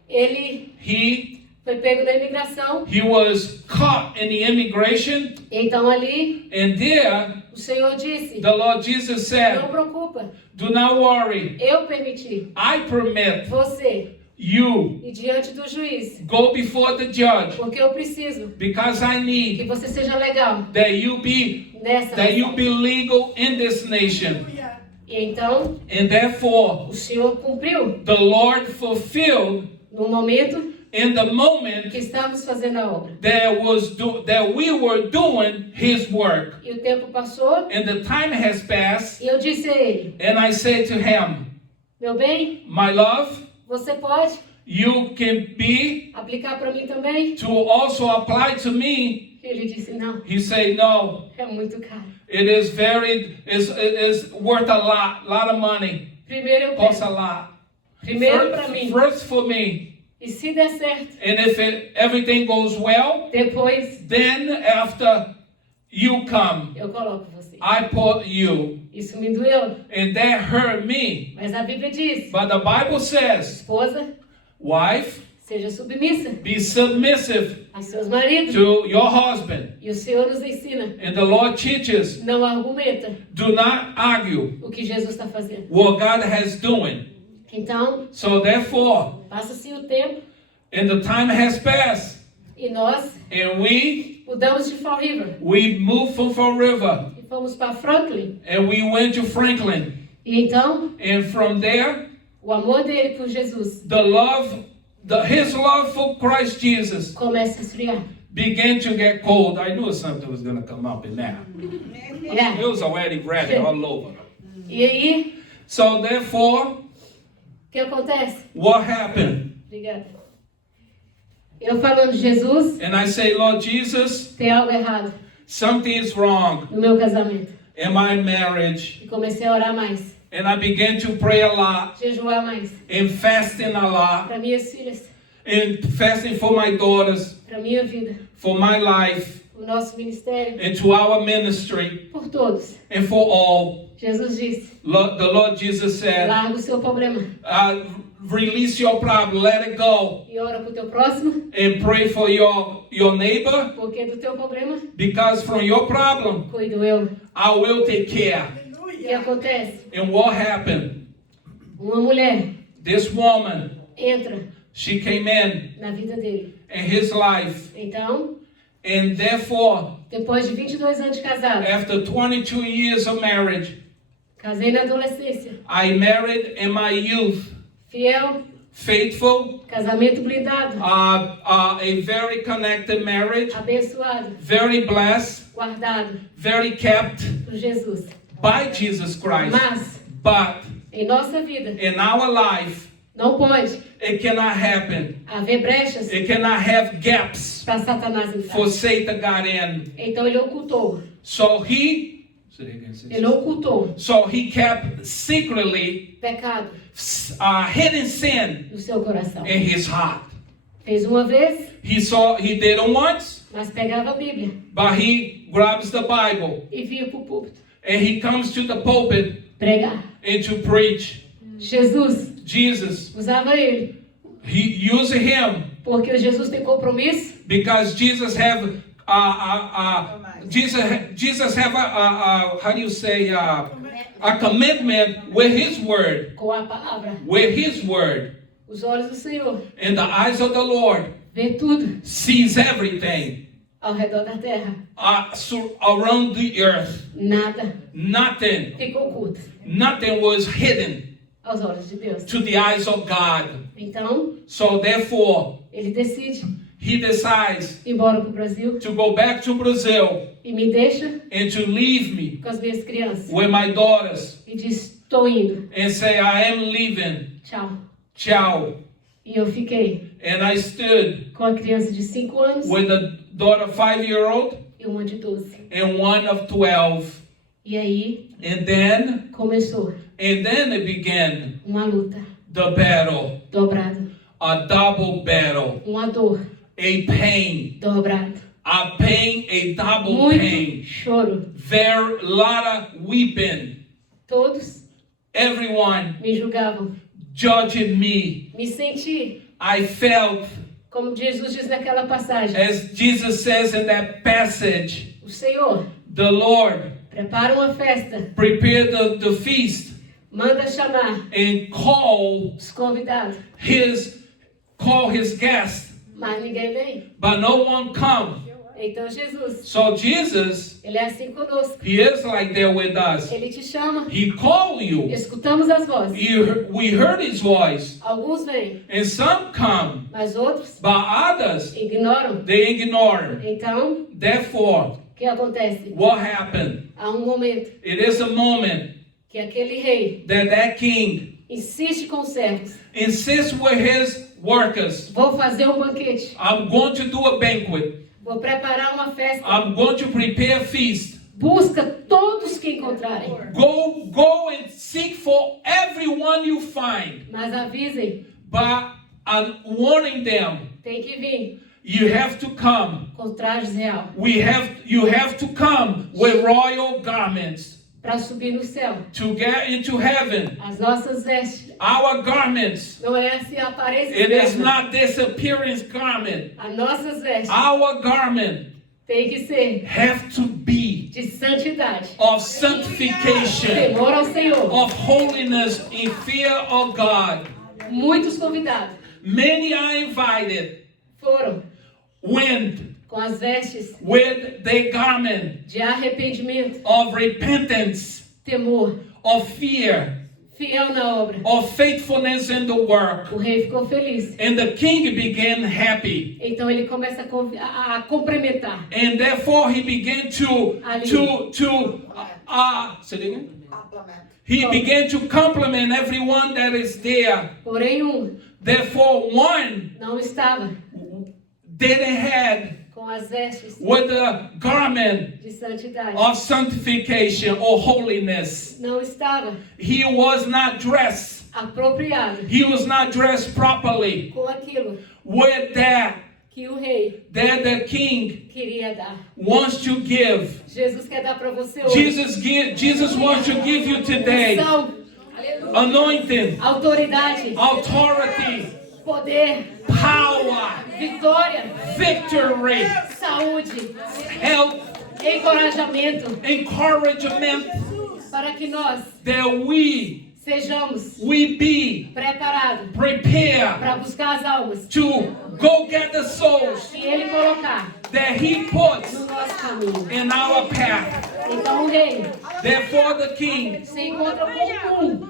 ele He foi pego na imigração. was caught in the immigration, Então ali, and there o Senhor disse, the Lord Jesus said, não preocupa, do not worry, eu permiti I permit você you ir diante do juiz, go before the judge, porque eu preciso because I que need você seja legal that you be nessa that legal in this nation. E então, And therefore o Senhor cumpriu the Lord fulfilled no momento in the moment que estávamos fazendo a obra. that we were doing his work. E o tempo passou, And the time has passed, e eu disse a ele, and I said to him, meu bem, my love, você pode you can be aplicar para mim também? to also apply to me. Ele disse, não, He said, no, é muito caro. it is worth a lot of money. Primeiro eu Costs a pego, lot. primeiro para mim. First for me. E se der certo, And if everything goes well, depois then after you come, eu coloco você. I put you. Isso me doeu, And that hurt me. mas a Bíblia diz, But the Bible says, esposa, wife, seja submissa be submissive a seus maridos. to your husband. E o Senhor nos ensina, And the Lord teaches, não argumenta do not argue o que Jesus está fazendo. what God has doing. Então, So therefore, passa-se o tempo and the time has passed, e nós and we mudamos de Fall River moved from Fall River, e fomos para Franklin. and we went to Franklin. E então, And from there, o amor dele por Jesus his love for Christ Jesus começa a esfriar. began to get cold. I knew something was going to come up in that. É. It was already ready all over. E aí, So therefore, o que acontece? what happened? Obrigada. Eu falando de Jesus, And I say, Lord Jesus, tem algo errado something is wrong no meu casamento. in my marriage. E comecei a orar mais, And I began to pray a lot jejuar mais. and fasting a lot Para minhas filhas, and fasting for my daughters, para minha vida, for my life, o nosso ministério, and to our ministry, por todos. and for all. Jesus disse, The Lord Jesus said, larga o seu problema release your problem, let it go, e ora pro teu próximo, and pray for your neighbor, porque do teu problema because from your problem, cuido eu. I will take care. O que acontece? And what happened? Uma mulher This woman, entra she came in na vida dele. his life, Então, and therefore, depois de 22 anos de casado, after 22 years of marriage, casei na adolescência, I married in my youth, fiel, faithful, casamento blindado, a very connected marriage, abençoado, very blessed, guardado very kept por Jesus. by Jesus Christ. Mas, But em nossa vida, in our life, não pode it cannot happen. haver brechas It cannot have gaps para Satanás for entrar. Satan got in. Então ele ocultou. So he kept secretly Pecado hidden sin no seu coração. in his heart. Fez uma vez, He did it once, mas pegava a Bíblia but he grabs the Bible e vinha para o púlpito and he comes to the pulpit pregar. and to preach. Jesus Jesus, usava ele, he used him porque Jesus tem compromisso because Jesus have Jesus have how do you say a commitment with his word, com a palavra. with his word, Os olhos do Senhor and the eyes of the Lord vê tudo sees everything ao redor da terra. around the earth. Nada Nothing ficou oculto was hidden aos olhos de Deus. to the eyes of God. Então, So therefore, ele decide he decides ir embora para o Brasil to go back to Brazil e me deixa and to leave me com as minhas crianças. with my daughters E diz, estou indo. and say, I am leaving. Tchau. Ciao. E eu fiquei And I stood com a criança de 5 anos with a daughter 5-year-old e uma de 12. and one of 12. E aí And then começou it began uma luta the battle, dobrada, a double battle, uma dor, a pain. dobrado. A pain, a double Muito pain. choro. Very lot of weeping. Todos Everyone me julgavam. judging me. Me senti, I felt, como Jesus diz naquela passagem, as Jesus says in that passage, o Senhor the Lord prepara uma festa, prepared the feast manda chamar and call os convidados, his guests, mas ninguém vem. but no one come. Então Jesus, So Jesus, Ele é assim conosco. he is like there with us. Ele te chama, He called you. escutamos as vozes. We heard his voice, Alguns vêm, and some come, mas outros but others ignoram. they ignore. Então, Therefore, o que acontece? what happened? Há um momento It is a moment que aquele rei that king insiste com os servos. insists with his workers. Vou fazer um banquete. I'm going to do a banquet. Vou preparar uma festa. I'm going to prepare a feast. Busca todos que encontrarem. Go and seek for everyone you find. Mas avisem, But I'm warning them, tem que vir you have to come. com trajes real You have to come with royal garments para subir no céu. to get into heaven. As nossas vestes Our garments, não é assim a aparência it is externa. not this appearance garment. As nossas vestes Our garment tem que ser have to be de santidade, of sanctification, temor ao Senhor. of holiness in fear of God. Muitos convidados Many are invited, foram went com as vestes with the garment de arrependimento, of repentance, temor, of fear, fiel na obra. of faithfulness in the work. O rei ficou feliz. And the king began happy. Então ele começa a cumprimentar. And therefore he began say it again? He began to compliment everyone that is there. Porém, Therefore, one não estava didn't have com as vestes with the garment de santidade. of sanctification or holiness. Não estava He was not dressed. apropriado He was not dressed properly com aquilo with that que o rei the king queria dar. wants to give. Jesus quer dar para você hoje. Jesus wants to give you today Unção, anointing, autoridade, authority, poder, power, vitória, victory, saúde, health, encorajamento encouragement, para que nós that sejamos we be preparados prepared para buscar as almas to go get the souls que Ele colocar that he puts no nosso caminho. in our path. Então o rei Therefore the king se encontra com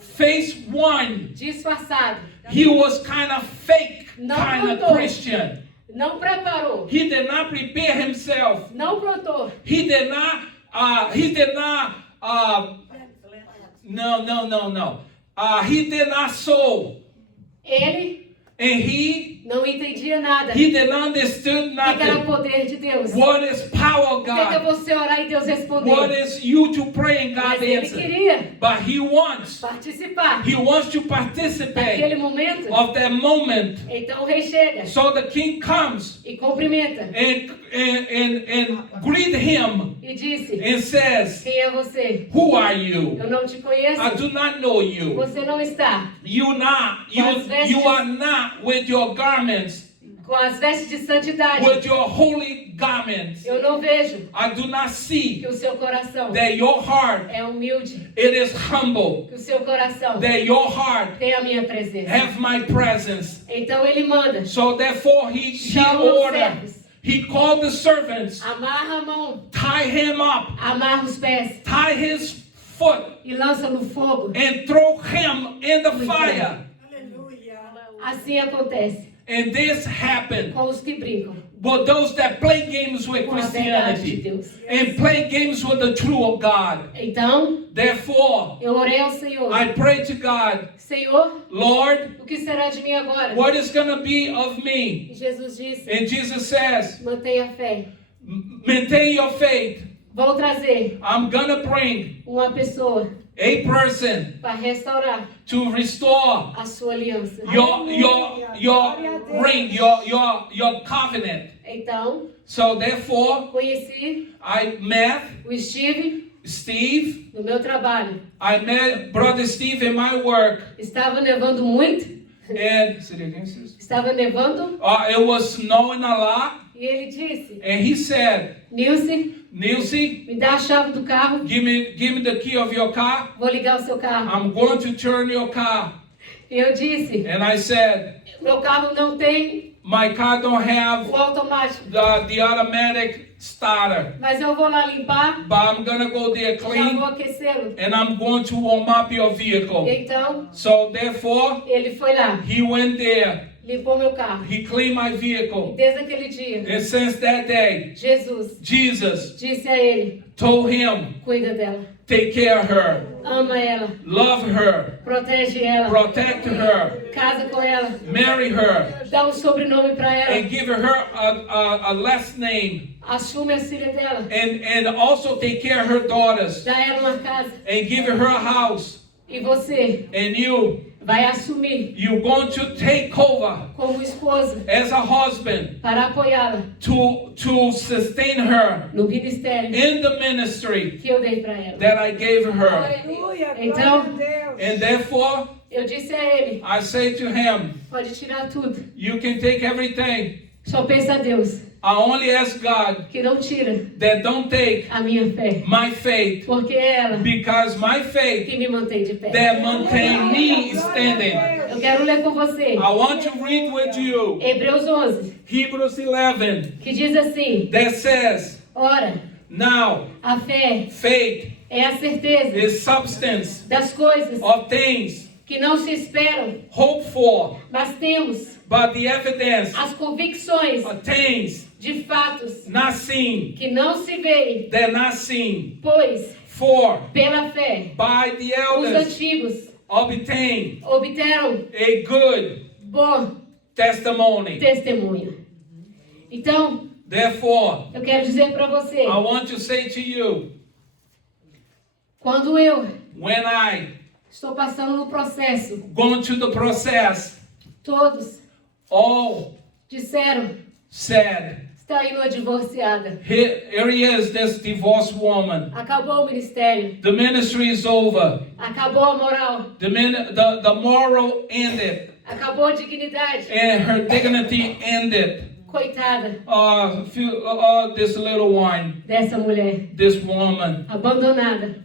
faced one. disfarçado. He was kind of fake, Não kind of contou. Christian. Não preparou, He did not prepare himself. não prontou. He did not, he did not sow. Ele And he não entendia nada. did not understand O que era o nothing. poder de Deus? What is power, O que é God? você orar e Deus responder? What is you to pray and God Mas ele answer? queria But he wants participar to daquele participate momento. of that moment. Então o rei chega So the king comes e cumprimenta and greet him e disse: and says, quem é você? "Who are you? Eu não te conheço. I do not know you. Você não está You are not with your garments, com as vestes de santidade. with your holy garments. Eu não vejo I do not see que o seu coração that your heart é humilde, it is humble, que o seu coração that your heart tem a minha presença. have my presence." Então ele manda, So therefore he chama os ordered. servos, He called the servants, amarra a mão, tie him up, amarra os pés tie his foot, e lança no fogo. and throw him in the fire. Assim acontece And this happened. com os que brincam But those that play games with com a verdade de Christianity Deus. and play games with the truth of God. Então Therefore, eu orei ao Senhor: I pray to God, Senhor, Lord, o que será de mim agora? what is going to be of me? E Jesus disse: And Jesus says, mantenha a fé. maintain your faith. Vou trazer I'm gonna bring uma pessoa a person para restaurar to restore a sua aliança. your ring, your covenant. Então, So therefore, conheci I met o Steve. no meu trabalho. I met Brother Steve in my work. Estava nevando muito, And say it again, sis. estava nevando, It was snowing a lot. e ele disse: And he said, Nilce, Nilsey, me dá a chave do carro, give me the key of your car. vou ligar o seu carro. I'm going to turn your car. E eu disse: And I said, meu carro não tem my car don't have o automático, the automatic starter, mas eu vou lá limpar, but I'm gonna go there já vou clean aquecê-lo. and I'm going to warm up your vehicle. Então, So therefore, ele foi lá, he went there. limpou meu carro. He cleaned my E vehicle. desde aquele dia, And since that day, Jesus Jesus disse a ele: told him, cuida dela, take care of her, ama ela, love her, protege ela, protect her, casa com ela, marry her, dá um sobrenome para ela, and give her a last name, assume a filha dela, and also take care of her daughters, dá ela uma casa. and give her a house. E você And vai assumir you're going to take over como esposa as a husband para apoiá-la to sustain her no ministério in the ministry que eu dei para ela. that I gave her. Aleluia, Então, glória a Deus. And therefore, Eu disse a ele: I say to him, pode tirar tudo, you can take everything. só pensa a Deus I only ask God que não tira that don't take a minha fé, my faith, porque é ela because my faith que me mantém de pé. that maintain me standing. Eu quero ler com você I want to read with you Hebreus 11, Hebrews 11 que diz assim: that says, ora, now a fé faith é a certeza is substance das coisas of things que não se esperam, hoped for, mas temos but the evidence as convicções of things de fatos not seen, que não se veem, they're not seen. pois For pela fé by the os elders antigos obtain obteram a good bom testimony. testemunho. Então, Therefore, eu quero dizer para você, I want to say to you, quando eu when I estou passando no processo, go through the process, todos all disseram: said, está aí uma divorciada, here is this divorced woman. acabou o ministério, The ministry is over. acabou a moral, The moral ended, acabou a dignidade. and her dignity ended. Coitada This little one, dessa mulher, this woman, abandonada,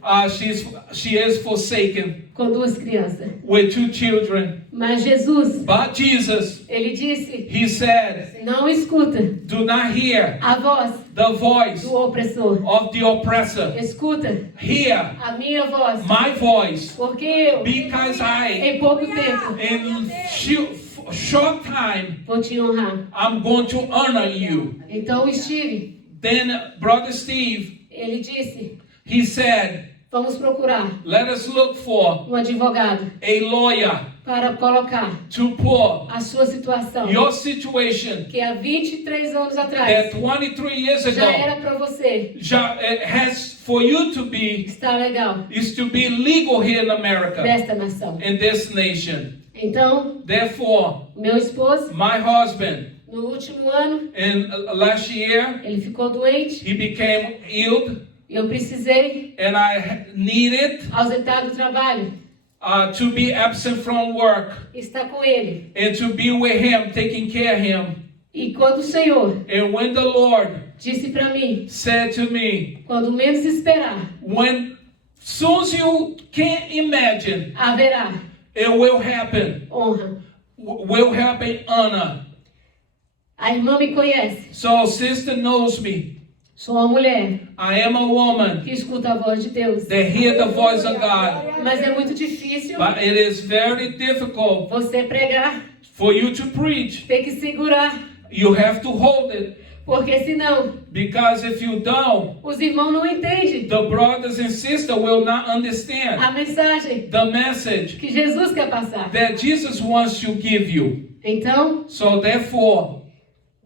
she is forsaken com 2 crianças. with 2 children. Mas Jesus, But Jesus, ele disse: he said, não escuta do not hear a voz the voice do opressor, of the oppressor. escuta Hear a minha voz, my voice, porque eu, because I, em pouco tempo, in short time, vou te honrar. I'm going to honor you. Então Steve, Then Brother Steve, ele disse: he said, vamos procurar let us look for um advogado a lawyer para colocar to put a sua situação, your situation que há 23 anos atrás that 23 years já ago era para você has for you to be estar legal is to be legal here in America, desta nação. in this nation. Então, Therefore, meu esposo, my husband, no último ano, in last year, ele ficou doente he became ill, e eu precisei and I needed ausentar do trabalho, to be absent from work estar com ele. and to be with him, taking care of him. E quando o Senhor And when the Lord disse para mim, said to me, quando menos esperar, when soon as you can't imagine, haverá it will happen. honra. Will happen honor. A irmã me conhece. So sister knows me. Sou uma mulher I am a woman que escuta a voz de Deus. that hear the voice of God. Mas é muito difícil But it is very difficult você pregar, for you to preach. ter que segurar, You have to hold it. porque senão Because if you don't, os irmãos não entendem the brothers and sisters will not understand a mensagem the message que Jesus quer passar. that Jesus wants to give you. Então, So therefore,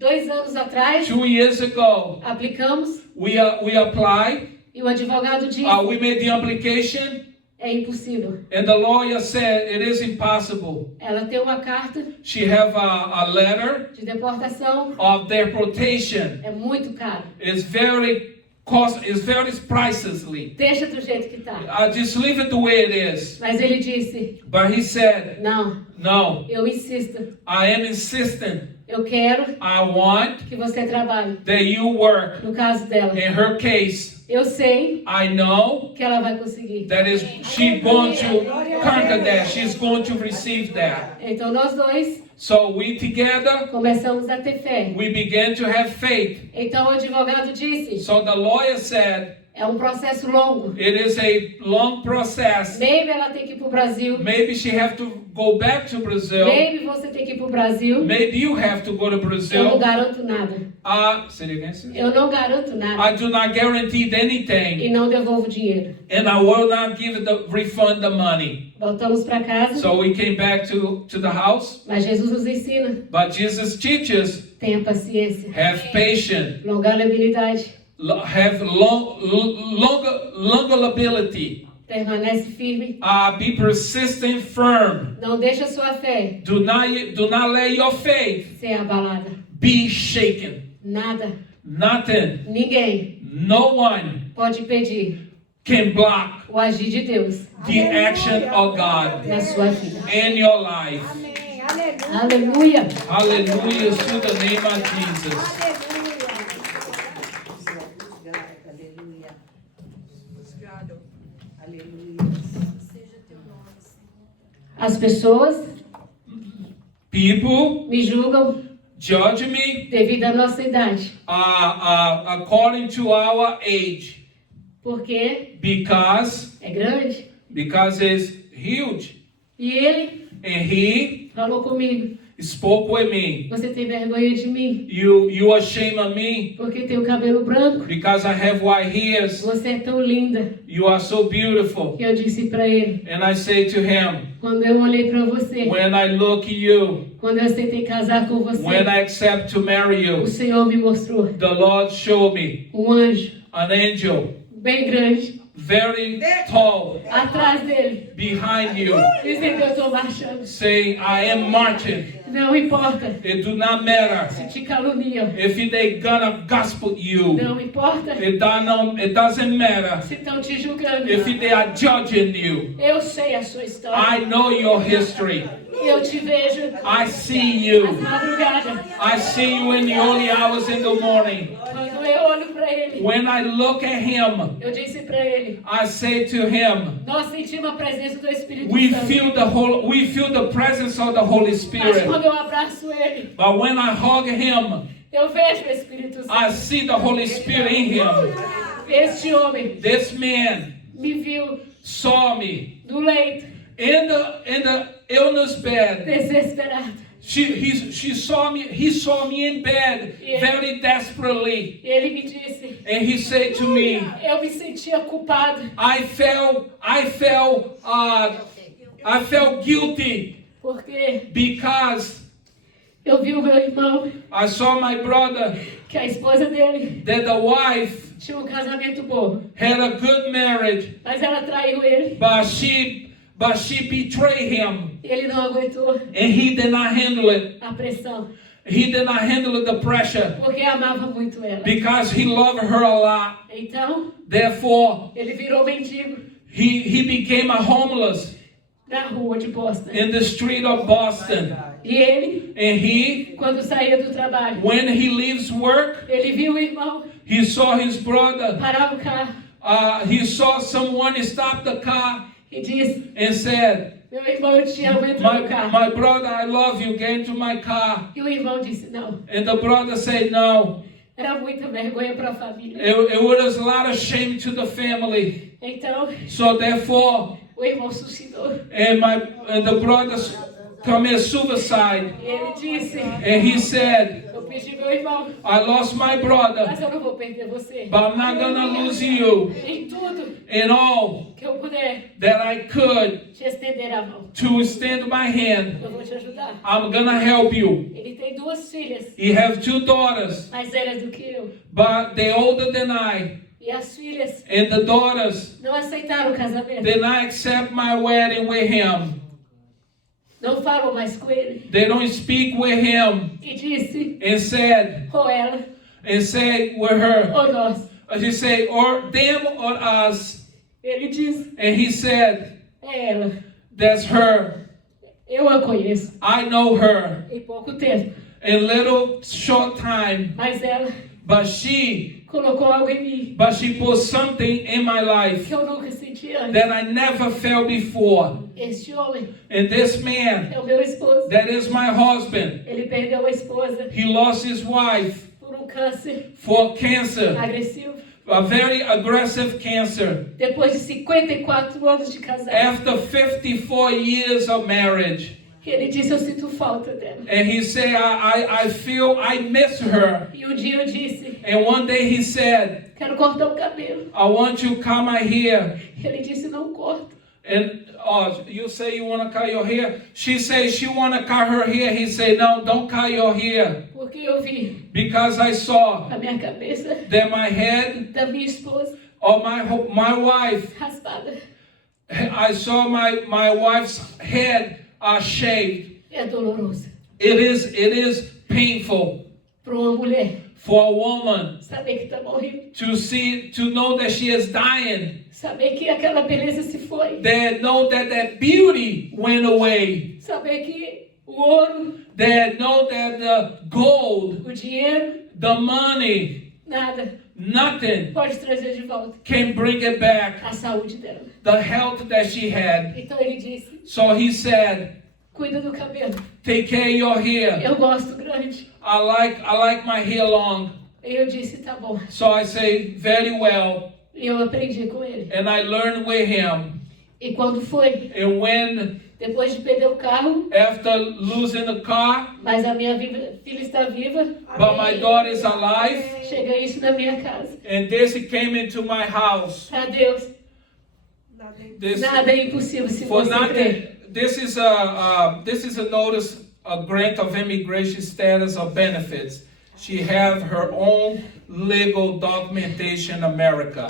2 anos atrás, 2 years ago, aplicamos we applied E o advogado disse, we made the application, é impossível. and the lawyer said it is impossible. Ela tem uma carta She have a letter de deportação, of deportation. é muito caro. It's very pricelessly. Deixa do jeito que tá. Just leave it the way it is. Mas ele disse, But he said, não, no, eu insisto. I am insistent. Eu quero I want que você trabalhe. that you work. No caso dela, In her case, eu sei I know que ela vai conseguir. that is she's going to conquer that. She's going to receive that. Então nós dois So we together, começamos a ter fé. we began to have faith. Então o advogado disse, So the lawyer said, é um processo longo. it is a long process. Maybe ela tem que ir pro Brasil. Maybe she have to go back to Brazil. Maybe você tem que ir pro Brasil. Maybe you have to go to Eu não Brazil. garanto nada. Say it again, sis. Eu não garanto nada. I do not guarantee anything, E não devolvo dinheiro. and I will not refund the money. Voltamos para casa. So we came back to the house. Mas Jesus nos ensina. But Jesus teaches, Tenha paciência. have patience, Longanimidade. have longanimity, Permanece firme. be persistent, firm. Não deixa sua fé Do not let your faith ser abalada. be shaken. Nada. Nothing, Ninguém no one pode impedir can block o agir de Deus the action of God na sua vida. in your life. Amém. Aleluia. Aleluia. Hallelujah to the name of Jesus. Aleluia. As pessoas People me julgam judge me devido à nossa idade. according to our age, Porque because é grande. it's huge. E ele And he falou comigo. spoke with me. Você tem vergonha de mim? You ashamed of me Porque tem o cabelo branco. because I have white hairs. Você é tão linda. You are so beautiful. Que eu disse para ele. And I say to him, Quando eu olhei para você. when I look at you, Quando eu aceitei casar com você. when I accept to marry you, O Senhor me mostrou the Lord showed me anjo an angel, bem grande. very tall, Atrás dele. behind you, Dizendo eu estou marchando. saying, I am marching. Não importa It do not matter se te caluniam. if they gonna gospel you. Não importa It doesn't matter se estão te julgando. if they are judging you. Eu sei a sua história. I know your history. Eu te vejo I see às you. madrugadas. I see you in the early hours in the morning. Quando eu olho para ele, When I look at him, eu disse para ele, I say to him, nós sentimos a presença do Espírito we Santo. feel the presence of the Holy Mas Spirit. quando eu abraço ele, But when I hug him, eu vejo o Espírito Santo. I see the Holy Spirit in him. Este homem This man me viu saw me no leito, in the illness bed. desesperado. He saw me in bed Yeah. very desperately. E ele me disse, And he said to me, eu me sentia culpado, I felt guilty porque because eu vi o meu irmão, I saw my brother que a esposa dele that the wife tinha um casamento bom, had a good marriage, mas ela traiu ele. but she betrayed him, E ele não aguentou and he did not handle it. a pressão, He did not handle the pressure porque amava muito ela. because he loved her a lot. Então, Therefore, ele virou mendigo he became a homeless na rua de Boston. in the street of Boston. E ele, And he, quando saía do trabalho, when he leaves work, ele viu o irmão he saw his brother. parar o carro He saw someone stop the car e disse, and said, meu irmão, eu te amo, entra no carro. my brother, I love you, get into my car. E o irmão disse, não. And the brother said, no. Era muita vergonha para a família. It was a lot of shame to the family. Então, So therefore, o irmão suicidou. and the brother committed suicide. E ele disse, And he said, eu perdi meu irmão, I lost my brother, mas eu não vou perder você. but I'm not gonna lose you. Em tudo In all que eu puder that I could te estender a mão, to extend my hand, eu vou te ajudar. I'm gonna help you. Ele tem duas filhas, He have 2 daughters, mais velhas do que eu. but they're older than I. E as filhas and the daughters não aceitaram o casamento. did not accept my wedding with him. Não falam mais com ele. They don't speak with him E disse, and said ou ela, with her. ou nós. He said, or them or us. Ele disse, And he said, é ela. that's her. Eu a conheço. I know her. Em pouco tempo. In little short time. Mas ela But she colocou algo em mim put something in my life que eu nunca senti antes. that I never felt before. Este homem And this man, é o meu esposo. that is my husband, Ele perdeu a esposa he lost his wife por câncer for cancer, agressivo. a very aggressive cancer. Depois de 54 anos de casado. After 54 years of marriage. Ele disse, eu sinto falta dela. And he said, I feel I miss her. E um dia eu disse, And one day he said, quero cortar o cabelo. I want you to cut my hair. Ele disse, não corto. And you say you want to cut your hair. She says she want to cut her hair. He said, no, don't cut your hair. Porque eu vi Because I saw a minha cabeça that my head da minha esposa or my wife, raspada. I saw my wife's head shaved. É doloroso It is painful para uma mulher for a woman saber que está morrendo. to know that she is dying. Saber que aquela beleza se foi. That know that beauty went away. Saber que o ouro, That know that the gold, o dinheiro, the money, nada nothing pode trazer de volta can bring it back. a saúde dela. The health that she had. Então ele disse, So he said, cuida do cabelo. take care of your hair. Eu gosto grande. I like my hair long. E eu disse, tá bom. So I say, very well. E eu aprendi com ele. And I learned with him. E quando foi, And when, depois de perder o carro, after losing the car, mas a minha filha está viva, but my daughter is alive, chega isso na minha casa. and this came into my house. Para Deus, This, nada é impossível se for você crer. nothing, this is a notice, a grant of immigration status or benefits. She have her own legal documentation in America.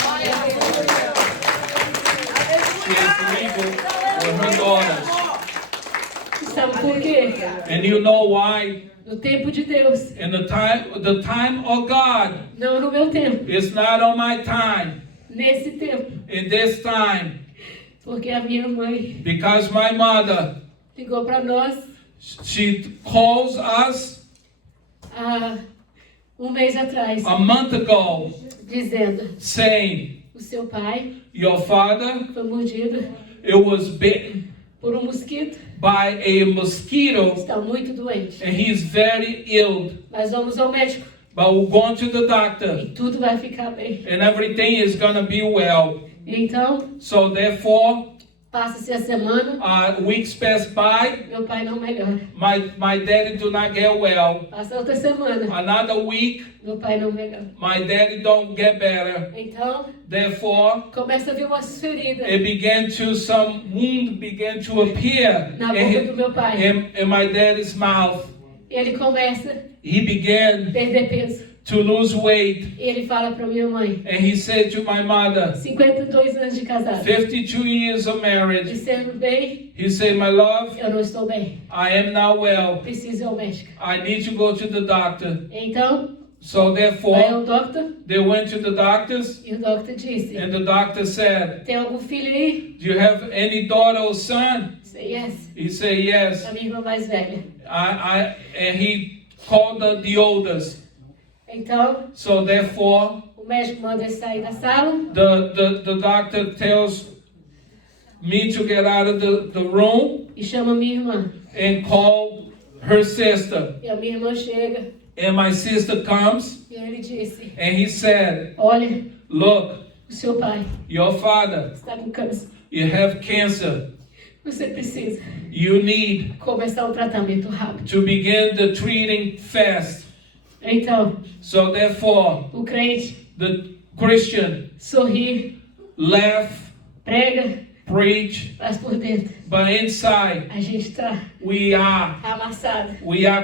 She is legal with her daughters. Sabe por quê? And you know why? No tempo de Deus, In the time of God não no meu tempo, is not on my time. nesse tempo. In this time, Porque a minha mãe because my mother, ligou para nós she calls us há mês atrás, a month ago dizendo, saying, o seu pai your father, foi mordido it was bitten por mosquito, by a mosquito está muito doente. and he's very ill. Mas vamos ao médico But we're going to the doctor e tudo vai ficar bem. and everything is going to be well. Então, So therefore, passa-se a semana, weeks pass by, meu pai não melhora. my daddy do not get well. Passa outra semana, Another week, meu pai não melhora. my daddy don't get better. Então, Therefore, começa a vir umas feridas some wound began to appear na boca do meu pai. in my daddy's mouth. Ele começa He a began perder peso. to lose weight. E ele fala para minha mãe, And he said to my mother, 52 anos de casado, 52 years of marriage, dizendo bem, he said, my love, eu não estou bem, I am not well. preciso ir ao médico. I need to go to the doctor. Então, So vai therefore, ao doctor they went to the doctors e o doctor disse, and the doctor said, tem algum filho aí? do you have any daughter or son? Eu disse, yes, He said, yes. a minha irmã mais velha. And he called the oldest. Então, So therefore, o médico manda ele sair da sala, the doctor tells me to get out of the room e chama minha irmã. and call her sister. E a minha irmã chega And my sister comes e ele disse, and he said, olha, look, o seu pai your father, está com câncer. you have cancer. Você precisa You need começar um tratamento rápido. to begin the treating fast. Então, So therefore, o crente the Christian sorri, laugh, prega, preach, mas por dentro but inside a gente está we are amassado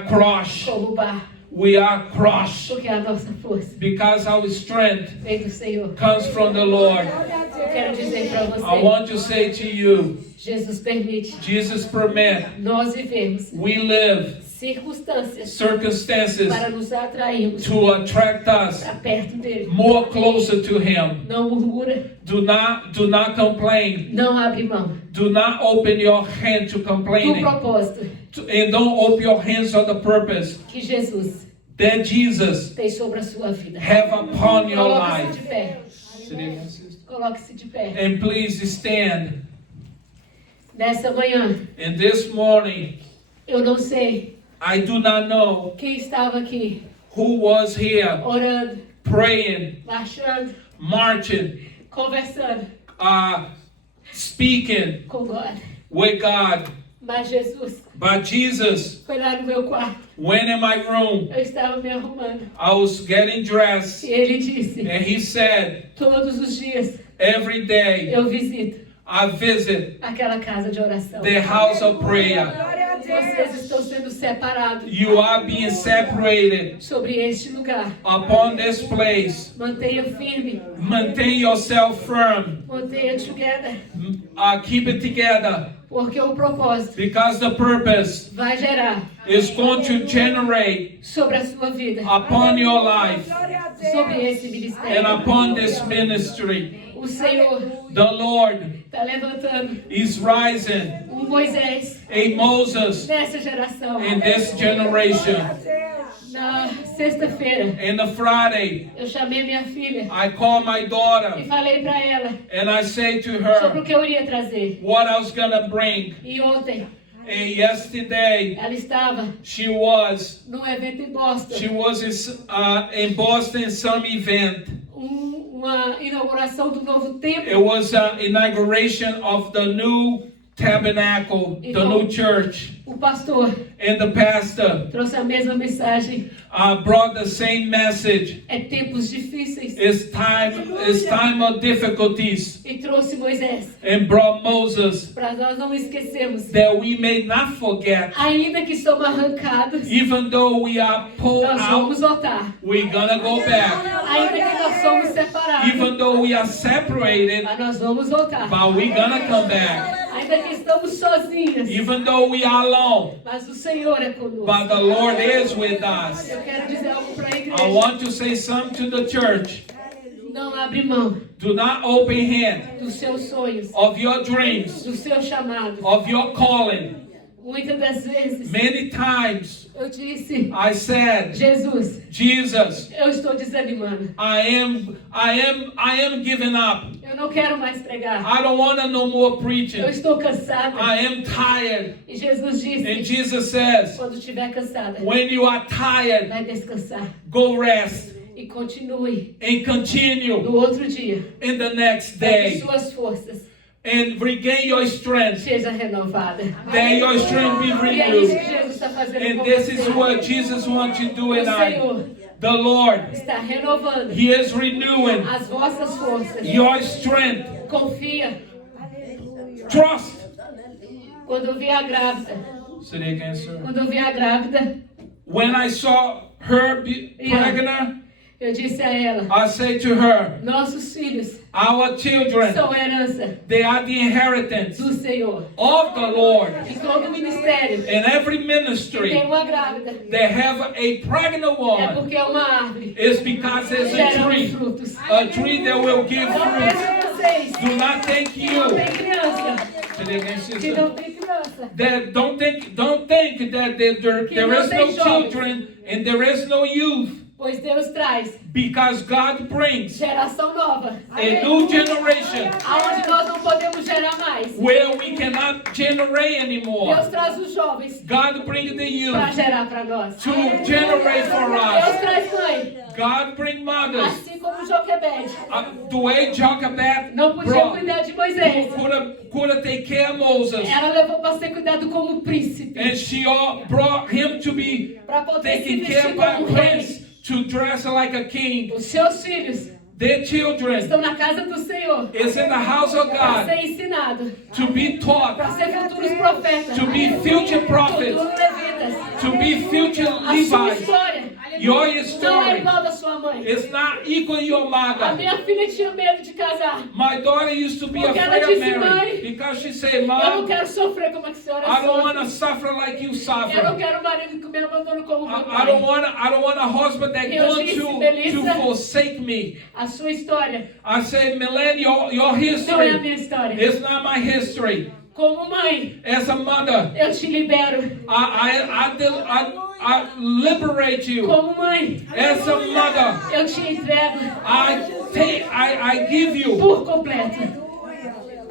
crushed. como barro. we are crushed porque a nossa força because our strength vem do Senhor. comes from the Lord. Eu quero dizer para I você, want to say to you, Jesus permite Jesus permit nós vivemos we live circunstâncias circumstances para nos atrairmos to attract us para perto dele. more closer to Him. Não murmura, Do not complain. não abre mão Do not open your hand to do complaining. propósito And don't open your hands on the purpose que Jesus that Jesus tem sobre a sua vida. have upon your Coloque-se life. de pé. Coloque-se de pé. And please stand. Nessa manhã, And this morning, eu não sei I do not know quem estava aqui who was here orando, praying, marchando, marching, conversando speaking com God. with God. Mas Jesus But Jesus foi lá no meu quarto. went in my room. Eu estava me arrumando. I was getting dressed, E ele disse: and He said, todos os dias every day eu visito I visit aquela casa de oração. the house of prayer. Vocês estão sendo separados You are being separated sobre este lugar. upon this place. Mantenha firme. Maintain yourself firm. Mantenha together. Keep it together, Porque o propósito because the purpose vai gerar is going to generate sobre a sua vida, upon your life sobre esse and ministério. upon this ministry. O Senhor The Lord está levantando is rising Moisés a Moses nessa geração. in this generation. Na sexta-feira, And the Friday, eu chamei minha filha I call my e daughter falei para ela and I say to sobre o her que eu iria trazer. what I was gonna bring. E ontem, And yesterday, ela estava she was num evento em Boston. in Boston, some event. Uma inauguração do novo templo. It was inauguration of the new tabernacle, the new church. O pastor And the pastor trouxe a mesma mensagem. brought the same message. É tempos difíceis. It's time of difficulties. E trouxe Moisés And brought Moses para nós não esquecermos. that we may not forget. Ainda que somos arrancados, Even though we are pulled nós vamos out, voltar. we're gonna go back. Ainda que nós somos separados, Even though we are separated, mas nós vamos voltar. but we're gonna come back. Ainda que estamos sozinhos, Even though we are alone, mas o Senhor é conosco. but the Lord is with us. Eu quero dizer algo para a I igreja. want to say something to the church. Não abre mão Do not open hand dos seus sonhos, of your dreams, do seu chamado. of your calling. Muitas das vezes Many times eu disse: I said, Jesus, Jesus, eu estou desanimando. I am giving up. Eu não quero mais pregar. I don't want to no more Eu preaching. estou cansada. I am tired. E Jesus disse: And Jesus says, quando estiver cansada, when you are tired, vai descansar. go rest E continue and continue no outro dia. in the next Para que day suas forças and regain your strength. sejam renovadas. That your strength be E é isso que renewed. Jesus está fazendo And com this você. is what Jesus wants to do O in I. Senhor The Lord, está renovando He is renewing as vossas forças. your strength. Confia. Trust. Quando eu vi a grávida, Say that again, sir. quando eu vi a grávida, When I saw her pregnant, eu disse a ela: I say to her, nossos filhos our children, são herança they are the inheritance do Senhor. of the Lord. E todo ministério In every que tem ministry uma grávida they have a pregnant é woman. porque é uma árvore It's because there's a gerando tree. frutos. A tree that will give Não fruit. pensa vocês Do not think que não you. tem criança, Say that again, que sister. não tem criança, That don't think that there is no children and there is no youth, pois Deus traz because God brings geração nova, a new generation aonde nós não podemos gerar mais. where we cannot generate anymore. Deus traz os jovens God brings the para youth gerar para nós. to generate for Deus us. traz mãe, God brings mothers. assim como Joquebede The way Jochebed não podia brought, cuidar de Moisés. could have taken care of Moses, Ela levou para ser cuidado como príncipe, and she brought him to be para poder se taken care vestir by como rei. prince, to dress like a king. Os seus filhos Their children estão na casa do Senhor is in the house of para God ser ensinado, to be taught, para ser futuros profetas, to be future futuros prophets, levitas. to be future A sua Levites. história Your Não é story igual da sua mãe. is not equal to your A mother. minha filha tinha medo de casar. My daughter used to be Porque ela afraid of disse, marriage "Mãe, because she said, Eu não Mom, quero sofrer como a senhora I don't want to sofre. suffer like you Eu não suffer. quero um marido que me abandone como meu I don't pai." want a husband that's Eu going disse, to Melissa, forsake me. A sua história I said, Melanie, your não é a history minha história. is not my history. Como mãe, As a mother, eu te libero. I liberate you. Como mãe, As a mother, eu te entrego I give you por completo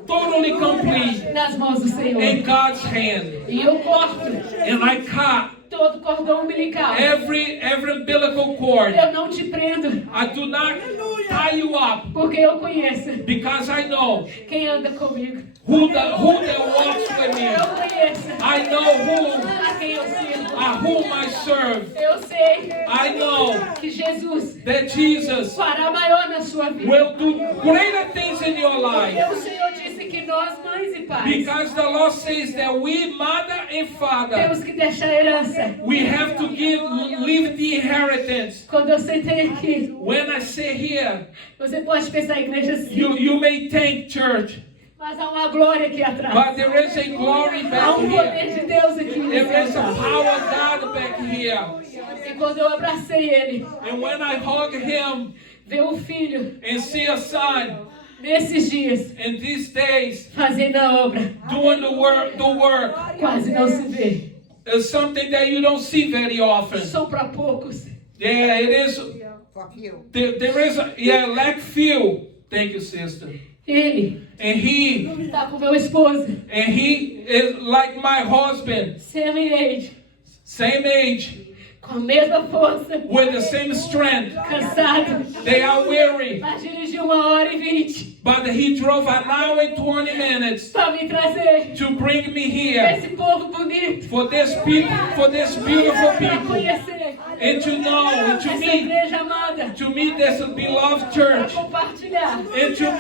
totally complete nas mãos do Senhor. in God's hand. E eu corto And I cut todo cordão umbilical. every umbilical cord. Eu não te prendo, I do not tie you up porque eu conheço because I know quem anda comigo. who that walks with me. Eu conheço I know a quem eu sirvo. whom I serve. Eu sei I know que Jesus that Jesus fará maior na sua vida. will do greater things in your life. Porque o Senhor disse que nós, mães e pais, Because the Lord says that we, mother and father, temos que deixar a herança. we have to leave the inheritance. Quando eu sentei aqui, When I sit here, você pode pensar em igreja assim, you may think church, mas há uma glória aqui atrás. but there is a glory Há back um here. poder de Deus aqui There nesse is a lugar. power of God back here. E quando eu abracei ele, And when I hug him ver um filho and see a son nesses dias in these days fazendo a obra, doing the work quase não se vê. is something that you don't see very often. São para poucos. Yeah, it is. There is like few. Thank you, sister. Ele And he está com meu esposo, is like my husband, semi-age, same age, com a mesma força, with the same strength. cansado, They are weary, mas dirigiu 1h20 but he drove an hour and 20 minutes para me trazer to bring me here esse povo bonito for this people, for this beautiful para people, conhecer and to know and essa to meet igreja amada, this beloved para church, compartilhar and to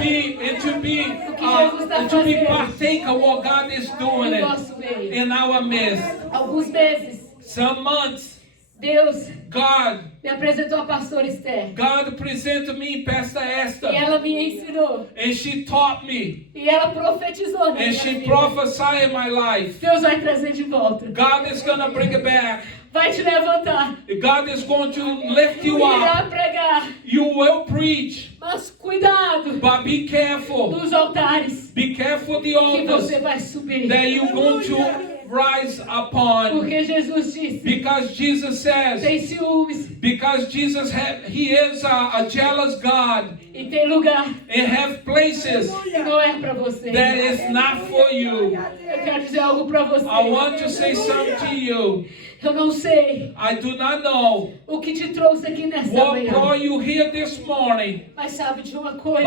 be partake of what God is doing no it nosso meio. in our midst. Alguns meses, Some months, Deus God me apresentou a pastora Esther. presented me Pastor E Esther, ela me ensinou. and she taught me, E ela profetizou na and minha she vida. prophesied in my life. Deus vai trazer de volta. God is gonna bring it back. Vai te levantar. God is going to lift you up. Irá pregar. You will preach, Mas cuidado but be careful. nos altares Be careful the que altars você vai subir. that you're going to rise upon. Porque Jesus disse, Because Jesus says, tem ciúmes because Jesus He is a jealous God e tem lugar and have places que não é para você. that is not for you. Eu quero dizer algo para você. I want to say something to you. Eu não sei I do not know o que te trouxe aqui nessa what manhã. brought you here this morning, Mas sabe de uma coisa?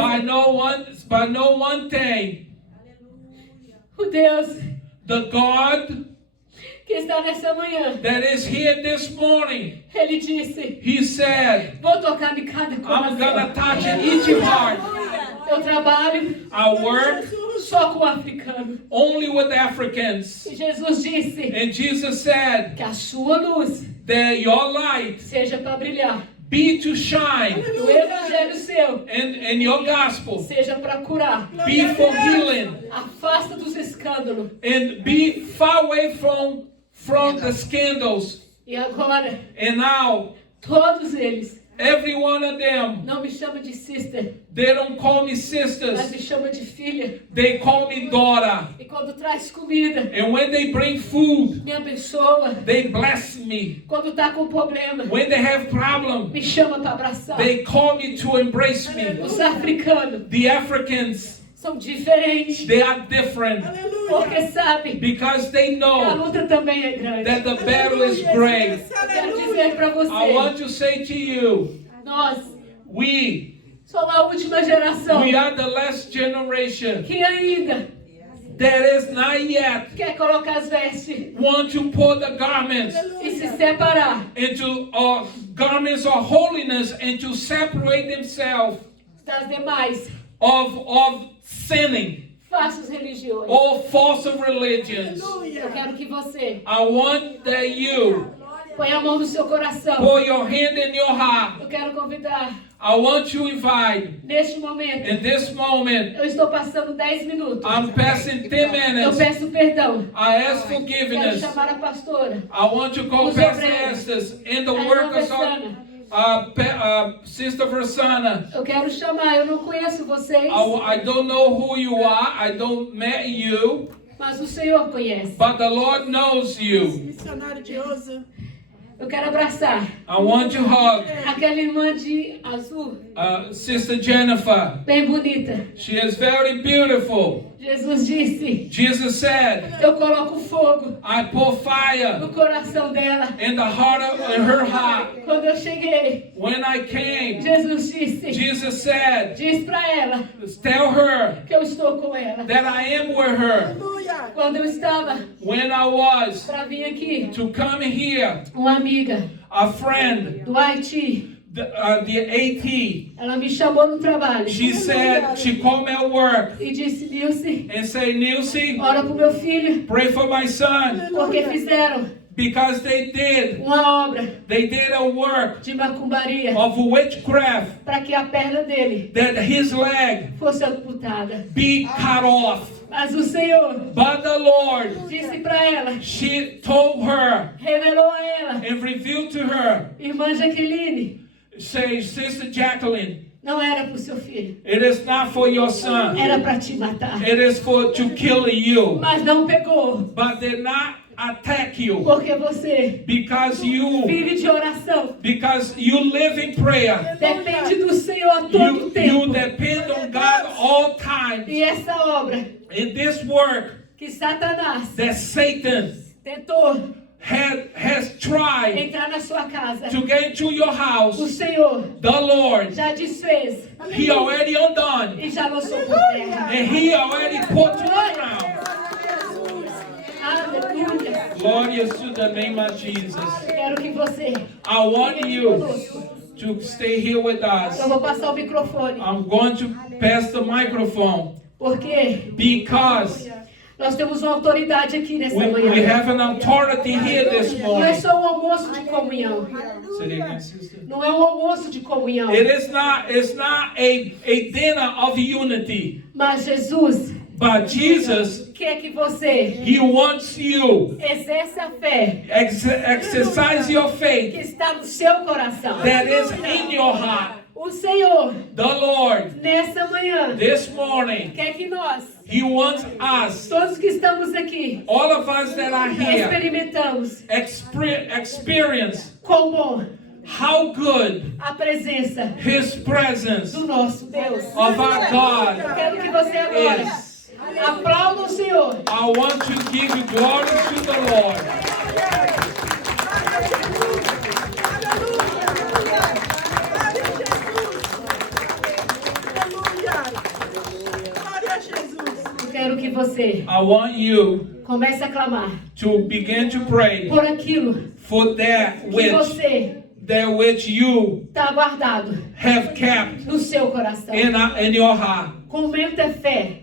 but know one thing. O Deus The God que está nessa manhã, that is here this morning, Ele disse, He said, vou tocar em cada I'm gonna coração. touch in each heart. Eu trabalho I work só com africano. only with Africans. E Jesus disse And Jesus said que a sua luz that your light seja para brilhar. be to shine, Que o evangelho seu and your gospel seja para curar. be for healing, Afasta dos escândalos. and be far away from the scandals. E agora, And now, todos eles every one of them, não me chamam de sister, they don't call me mas sisters, me chamam de filha. they call me daughter. E quando traz comida, And when they bring food, me abençoa. they bless me. Quando tá com problema, When they have problem, me chama para abraçar. they call me to embrace me. Os africanos The Africans, são diferentes, they are different porque sabem because they que a know luta também é grande. that the battle is great. Eu quero dizer para I você, want to say to you, nós we somos a última geração are the last generation que ainda that is not yet quer colocar as vestes want to put the garments e se separar into garments of holiness and to separate themselves das demais of sinning falsas religiões. or false religions. Eu quero que você I want that you Põe a mão no seu coração. Put your hand in your heart. Eu quero convidar, I want to invite, neste momento, in this moment, eu estou passando 10 minutos. I'm passing 10 Eu minutes. peço perdão. I ask Quero forgiveness. chamar a pastora. I want to call Os Pastor obreiros. Estes and the A irmã workers Versana. of Sister Versana. Eu quero chamar, eu não conheço vocês, I don't know who you are. I don't met you, mas o Senhor conhece. but the Lord knows you. Missionário Dioso. Eu quero abraçar I want to hug aquela irmã de azul, Sister Jennifer. bem bonita. She is very beautiful. Jesus disse, Jesus said, eu coloco fogo I pour fire no coração dela. in her heart. Quando eu cheguei, When I came, Jesus disse, Jesus said, diz para ela tell her que eu estou com ela. that I am with her. Quando eu estava When I was para vir aqui, to come here, uma amiga a friend, do Haiti, the AT, ela me chamou no trabalho she said, she called me at work e disse, Nilce, and said, Nilce, ora pro meu filho, pray for my son, porque fizeram because they did a work de macumbaria of witchcraft para que a perna dele that his leg fosse amputada. be cut off. Mas o Senhor But the Lord, disse para ela, she told her revelou a ela, and revealed to her, irmã Jaqueline, say, Sister Jacqueline, não era pro seu filho, it is not for your son. era para te matar. It is for to kill you. Mas não pegou, But did not attack you porque você because you vive de oração. live in prayer. Depende do Senhor todo You o tempo. depend on God all time. E essa obra In this work que Satanás that Satan tentou has tried entrar na sua casa, to get into your o house, Senhor the Lord, já desfez He already undone e já lançou por terra. and He already put to the ground. Aleluia. Glorious to the name of Jesus. Quero que você I want fique you conosco. to stay here with us. Eu vou passar o microfone, I'm going to pass the microphone porque because nós temos uma autoridade aqui nessa we manhã. have an authority here this Não é morning. só um almoço de comunhão. Say it again, sister. Não é um almoço de comunhão. It's not a dinner of unity, Mas Jesus but Jesus, quer que você He wants you exerça a fé exercise your que faith está no seu coração. that is in your heart. O Senhor, The Lord, nessa manhã, this morning, quer que nós, He wants us, todos que estamos aqui, all of us that are here, experimentamos experience quão bom how good a presença His presence do nosso Deus. of our Eu God quero que você agora is. aplauda o Senhor. I want to give glory to the Lord. Eu quero que você I want you comece a clamar to begin to pray por aquilo for that que você which you está guardado have kept no seu coração. in your heart. Com muita fé,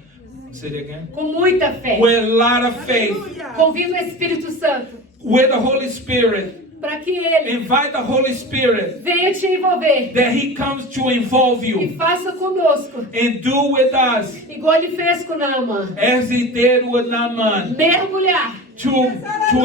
Say it again. com muita fé. With a lot of faith, Convida o Espírito Santo with the Holy Spirit. para que Ele Invite the Holy Spirit venha te envolver that He comes to involve e you faça conosco, and do with us igual Ele fez com Naamã. as He did with Naaman Mergulhar to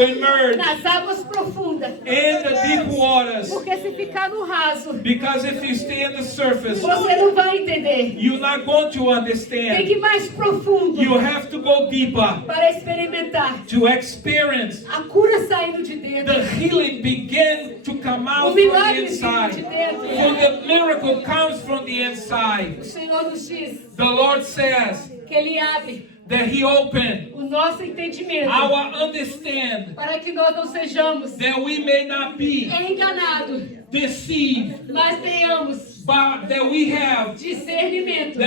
emerge nas águas profundas. in the deep waters. Porque se ficar no raso, Because if you stay on the surface, você não vai entender. you're not going to Tem understand. que ir mais profundo You have to go deeper para experimentar to experience a cura saindo de dentro. the healing begin to come O out from the milagre vindo inside. de dentro. For the miracle comes from the inside. O Senhor nos diz The Lord says que Ele abre that He opened o nosso entendimento our understand para que nós não sejamos that we may not be enganados, deceived, mas tenhamos but that we have discernimento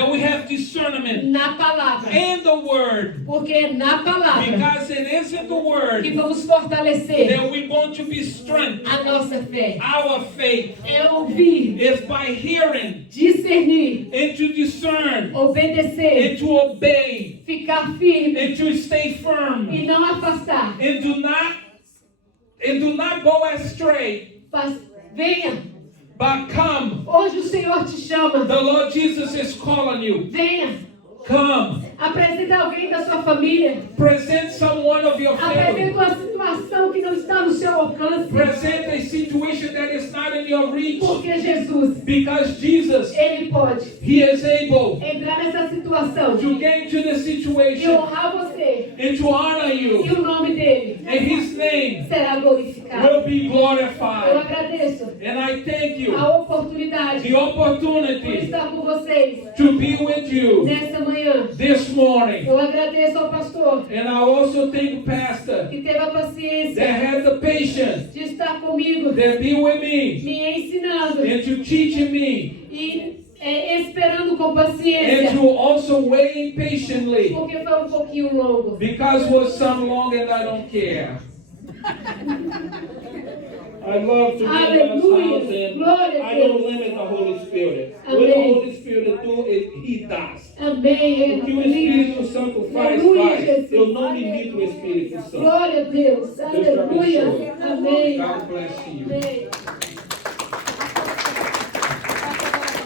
discernment na palavra. in the Word. Porque é na palavra Because it is in the Word que vamos fortalecer that we're going to be strengthened. a nossa fé. Our faith É ouvir, is by hearing discernir, and to discern obedecer, and to obey ficar firme and to stay firm e não afastar and do not And do not go astray, Venha. but come. Hoje o Senhor te chama. The Lord Jesus is calling you. Venha. Come. Apresenta alguém da sua família. Present someone of your family. Apresenta uma situação que não está no seu alcance. Present a situation that is not in your reach. Porque Jesus, Because Jesus, Ele pode He is able entrar nessa situação to get into the e situation honrar você. and to honor E you. o nome dele And His name será glorificado. will be Eu glorified. agradeço And I thank you a oportunidade the por opportunity estar com vocês to be with you nesta manhã. this morning. Eu agradeço ao pastor And I also thank Pastor que teve a that paciência had the patience de estar comigo, that be with me me ensinando and to teach me e esperando com and paciência, to also wait patiently porque foi pouquinho longo. because it was some long and I don't care. I love to be in God's Aleluia. house and Glória a I don't Deus. limit the Holy Spirit. What the Amém. Holy Spirit do, He does. Amém. O que o Espírito Santo faz, Aleluia, faz. Jesus. Eu não limito o Espírito Santo. Glória a Deus. Aleluia. Amém. God bless you. Amém.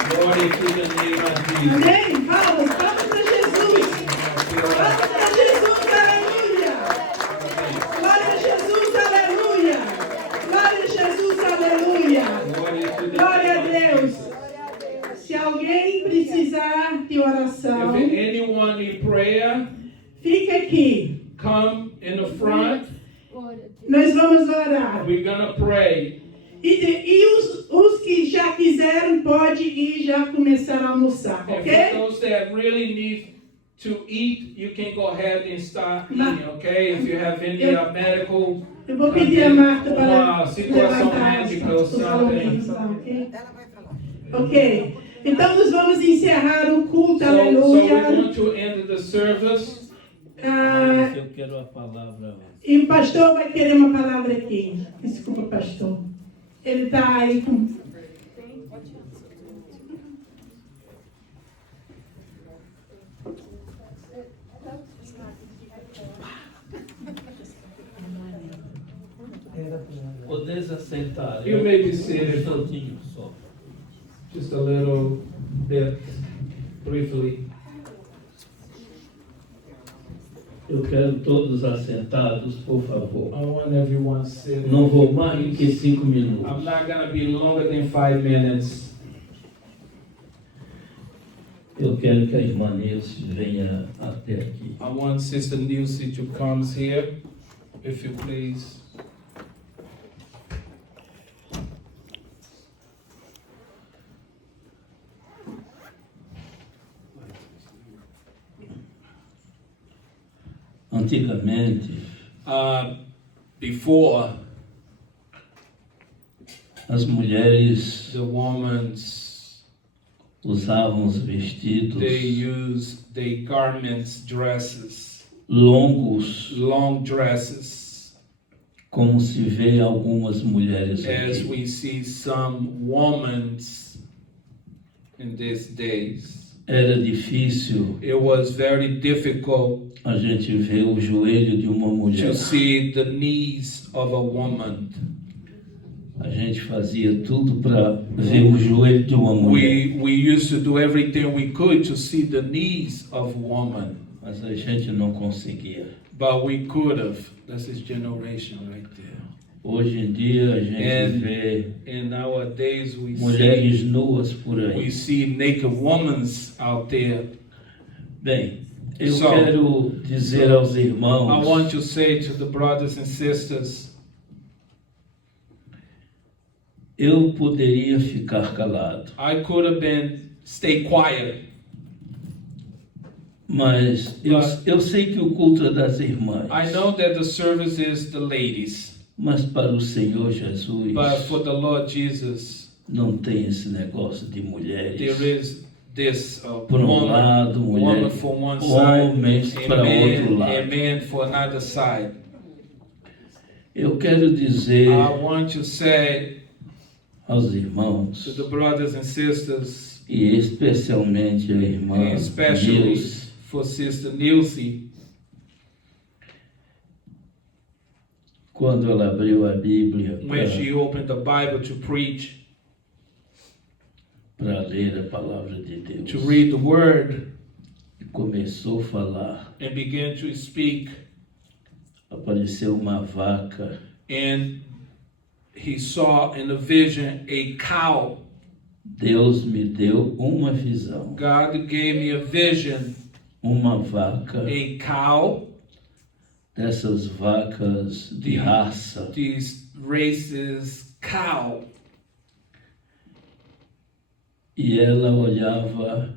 Glory to the name of Jesus. Amém? Palmas para Jesus. Palmas para Jesus, aleluia. Glória a Jesus, aleluia. Glória a Jesus, aleluia. Glória a Deus. Se alguém precisar de oração, If anyone need prayer, fique aqui. come in the front. Nós vamos orar. We're gonna pray. E os que já quiseram, pode ir já começar a almoçar, And for ok? those that really need to eat, you can go ahead and start Ma- eating, okay? If you have any medical Eu vou pedir a Marta uma para situação levantar médica ou something. ok? Ok. Então nós vamos encerrar o culto, So we're aleluia. going to end the service. Ah, Eu quero a palavra. e o pastor vai querer uma palavra aqui. Desculpa, pastor. Ele está aí com... Podeis assentar. You may be seated. Instantinho só. Just a little bit, briefly. Eu quero todos assentados, por favor. I want everyone sitting. Não vou mais do que 5 minutos. I'm not going to be longer than 5 minutes. Eu quero que a irmã Nilce venha até aqui. I want Sister Nilce to come here, if you please. Antigamente, Before, as mulheres the women, usavam os vestidos they use the garments, dresses, longos, long dresses, como se vê algumas mulheres as aqui. we see some women in these days. Era difícil It was very difficult a gente ver o joelho de uma mulher. to see the knees of a woman. A gente fazia tudo para ver o joelho de uma mulher. We used to do everything we could to see the knees of woman, Mas a gente não conseguia. but we could have. That's his generation right there. Hoje em dia a gente And- vê And nowadays we mulheres nuas por we aí. see naked women out there. Bem, eu So, quero dizer aos I want irmãos to say to the brothers and sisters, eu poderia ficar calado, I could have been stay quiet, mas eu sei que o culto é das irmãs. I know that the service is the ladies, Mas para o Senhor Jesus but for the Lord Jesus, não tem esse negócio de mulheres. there is this Por um woman, lado, woman mulher, for one side, homens para outro lado. and man for another side. Eu quero dizer I want to say aos to irmãos, the brothers and sisters, e especialmente a irmã and especially Nilce, for Sister Nilce, Quando ela abriu a Bíblia when she opened the Bible to preach, para ler a palavra de Deus, to read the Word, e começou a falar, and began to speak, apareceu uma vaca and he saw in the vision a cow. Deus me deu uma visão, God gave me a vision, uma vaca, a cow, dessas vacas de raça, these races cow, e ela olhava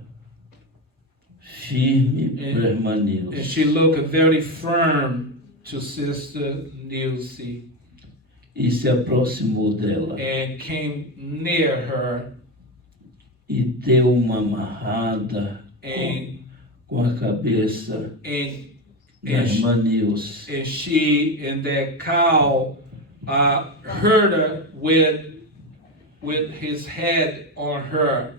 firme para a irmã and Nilce. she looked very firm to Sister Nilce E se aproximou dela and came near her e deu uma amarrada and com a cabeça and da irmã Nilce. and she and that cow hurt her with his head on her.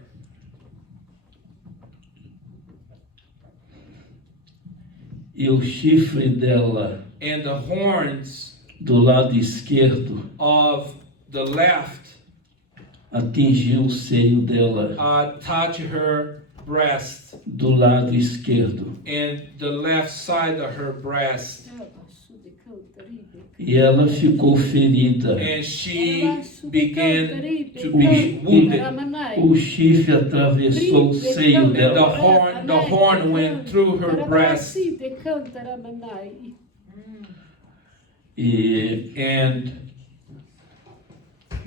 E o chifre dela And the horns do lado esquerdo of the left atingiu o seio dela touched her breast, do lado esquerdo. and the left side of her breast, E ela ficou ferida. and she began to be wounded. O chifre atravessou o seio And the dela. horn went through her breast, E and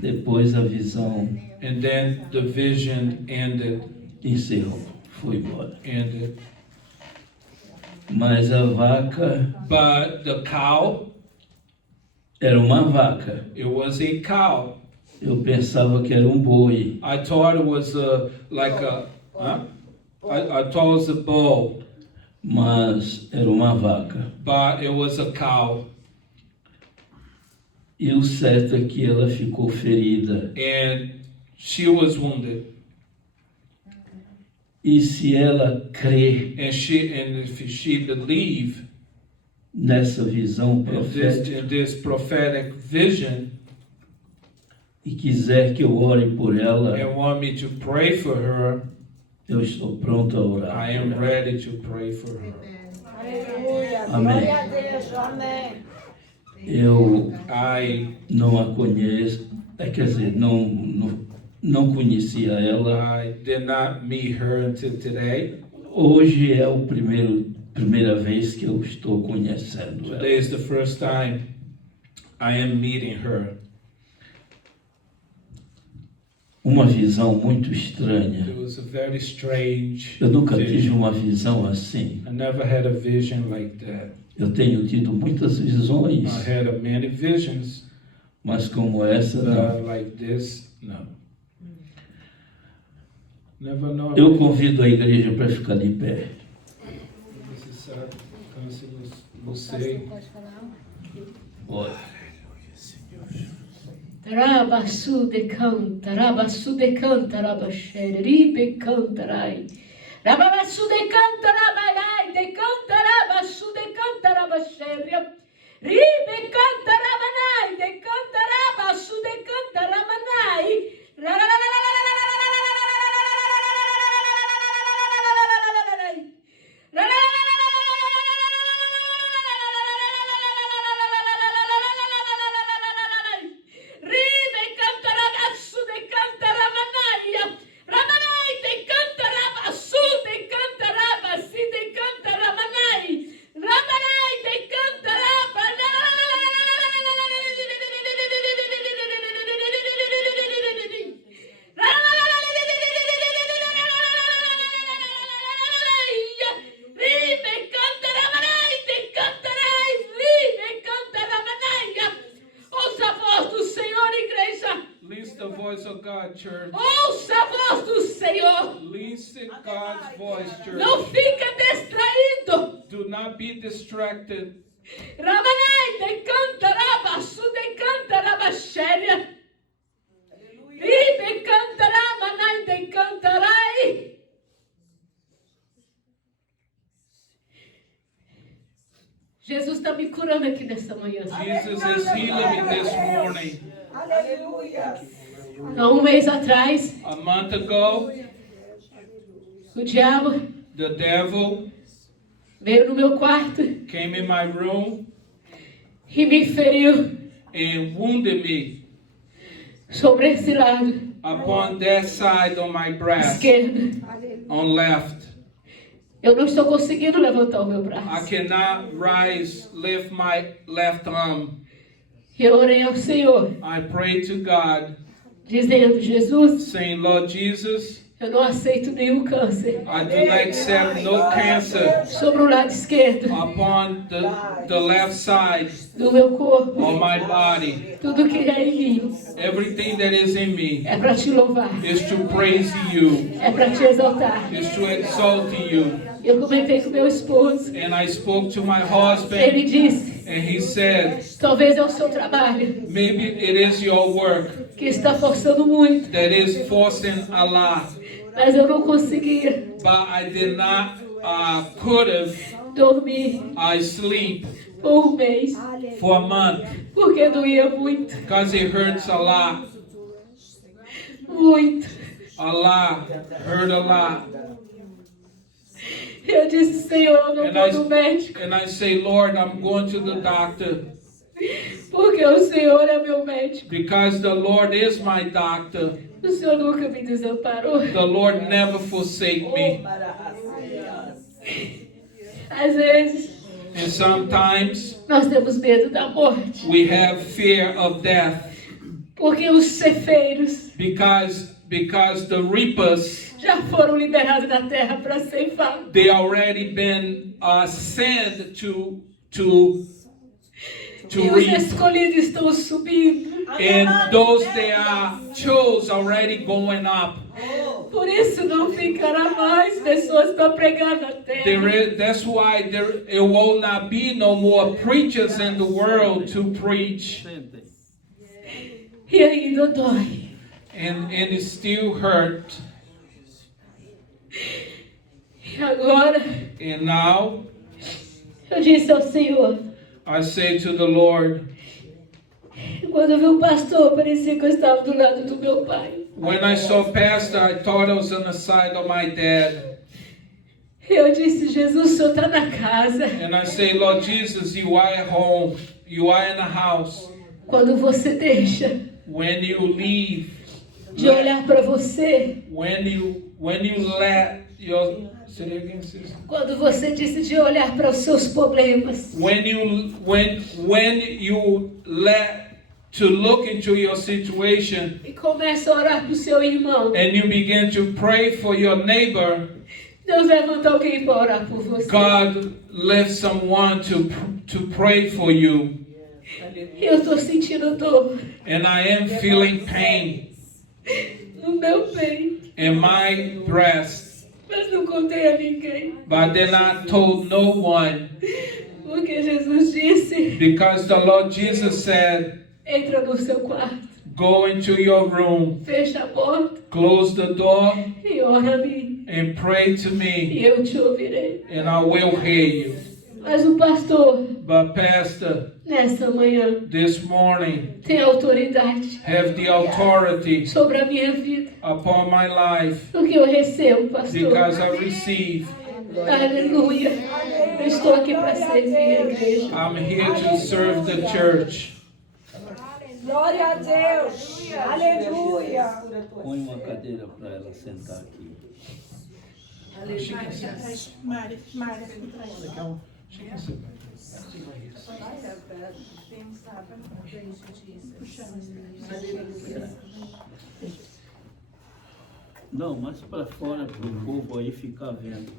depois a visão then the vision encerrou, foi embora. ended. Mas a vaca But the cow, era uma vaca. it was a cow. Eu pensava que era um boi, I thought it was like a, huh? I thought it was a bull, mas era uma vaca. but it was a cow. E o certo é que ela ficou ferida. And she was wounded. E se ela crê And if she believed nessa visão in profética this prophetic vision e quiser que eu ore por ela, and want me to pray for her, eu estou pronto a orar. I am por ela. ready to pray for her. Amém. Glória a Deus, amém. Eu I não a conheço, quer dizer, não conhecia ela. did not meet her until today. Hoje é o primeira vez que eu estou conhecendo ela. Today is the first time I am meeting her. Uma visão muito estranha. It was a very strange Eu nunca tive vision. uma visão assim. I never had a vision like that. Eu tenho tido muitas visões, I had many visions, mas como essa não. like this, no. Never know. Eu convido a igreja para ficar de pé. This is você. Olha. Tarabasu de canta, rabasu de canta, rabaxere, ribe cantarai. Rababasu de canta, rabagai, de canta, rabasu de canta, rabaxere. Ribe canta, rabanai, de canta, rabasu de canta, rabanai. Least the voice of God, church. Ouça a voz do Senhor. Least God's voice, church. Não fica distraído. Do not be distracted. Rabanai, decanta, rabasu, decanta, rabaxéria. Ribe, canta, rabanai, decantarai. Jesus está me curando aqui nessa manhã. Jesus is healing me this morning. Há um mês atrás, A month ago, o diabo the devil veio no meu quarto came in my room e me feriu and wounded me sobre esse lado upon that side on my breast, esquerdo. on left. Eu não estou conseguindo levantar o meu I braço. cannot lift my left arm. Eu orei ao Senhor, I pray to God, dizendo: Jesus, saying, Lord Jesus, eu não aceito nenhum câncer I do not accept no cancer sobre o lado esquerdo upon the left side do meu corpo. of my body. Tudo que é em mim Everything that is in me é para te louvar, is to praise you, é para te exaltar. is to exalt you. Eu comentei com meu esposo. And I spoke to my Ele husband, disse: and he said, talvez é o seu trabalho maybe it is your work que está forçando muito, that is forcing a lot, mas eu não conseguia but I did not, could have, dormir sleep por um mês, for a month porque doía muito, because it hurts a lot, muito. hurt a lot. Eu disse: Senhor, eu não And vou no médico, And I say, Lord, I'm going to the doctor porque o Senhor é meu médico. because the Lord is my doctor. O Senhor nunca me desamparou. The Lord never forsake me. Às vezes, And sometimes nós temos medo da morte, we have fear of death porque os cefeiros because the reapers, já foram liberados da terra para ceifar. they already been sent to E os reap. escolhidos estão subindo. And those that are chose already going up. Por isso não ficará mais pessoas para pregar na terra. That's why it will not be no more preachers in the world to preach. E ainda dói. And it still hurt. E agora, And now eu disse ao Senhor, I say to the Lord, quando eu vi o pastor, parecia que eu estava do lado do meu pai. when I saw Pastor, I thought I was on the side of my dad. Eu disse: Jesus, o Senhor está na casa. And I say, Lord Jesus, you are at home. You are in the house. Quando você deixa When you leave, de olhar para você, when you let your, say that again, sis. quando você disse de olhar para os seus problemas, When you let to look into your situation e começa a orar para o seu irmão, and you begin to pray for your neighbor, Deus levanta alguém para orar por você. God lifts someone to pray for you. Eu estou sentindo dor And I am feeling pain no meu peito, in my breast, mas não contei a ninguém, but then I told no one porque Jesus disse: because the Lord Jesus said, entra no seu quarto, go into your room, fecha a porta close the door, e ora a mim, and pray to me, e eu te ouvirei. and I will hear you. Mas o pastor, But Pastor, nesta manhã, this morning, tem autoridade have the authority sobre a minha vida, upon my life porque eu recebo, pastor. because I receive. Aleluia. Eu estou aqui para servir a igreja. I'm here to serve the church. Glória a Deus. Aleluia. Põe uma cadeira para ela sentar aqui. Mari, Não, mas para fora, para o povo aí ficar vendo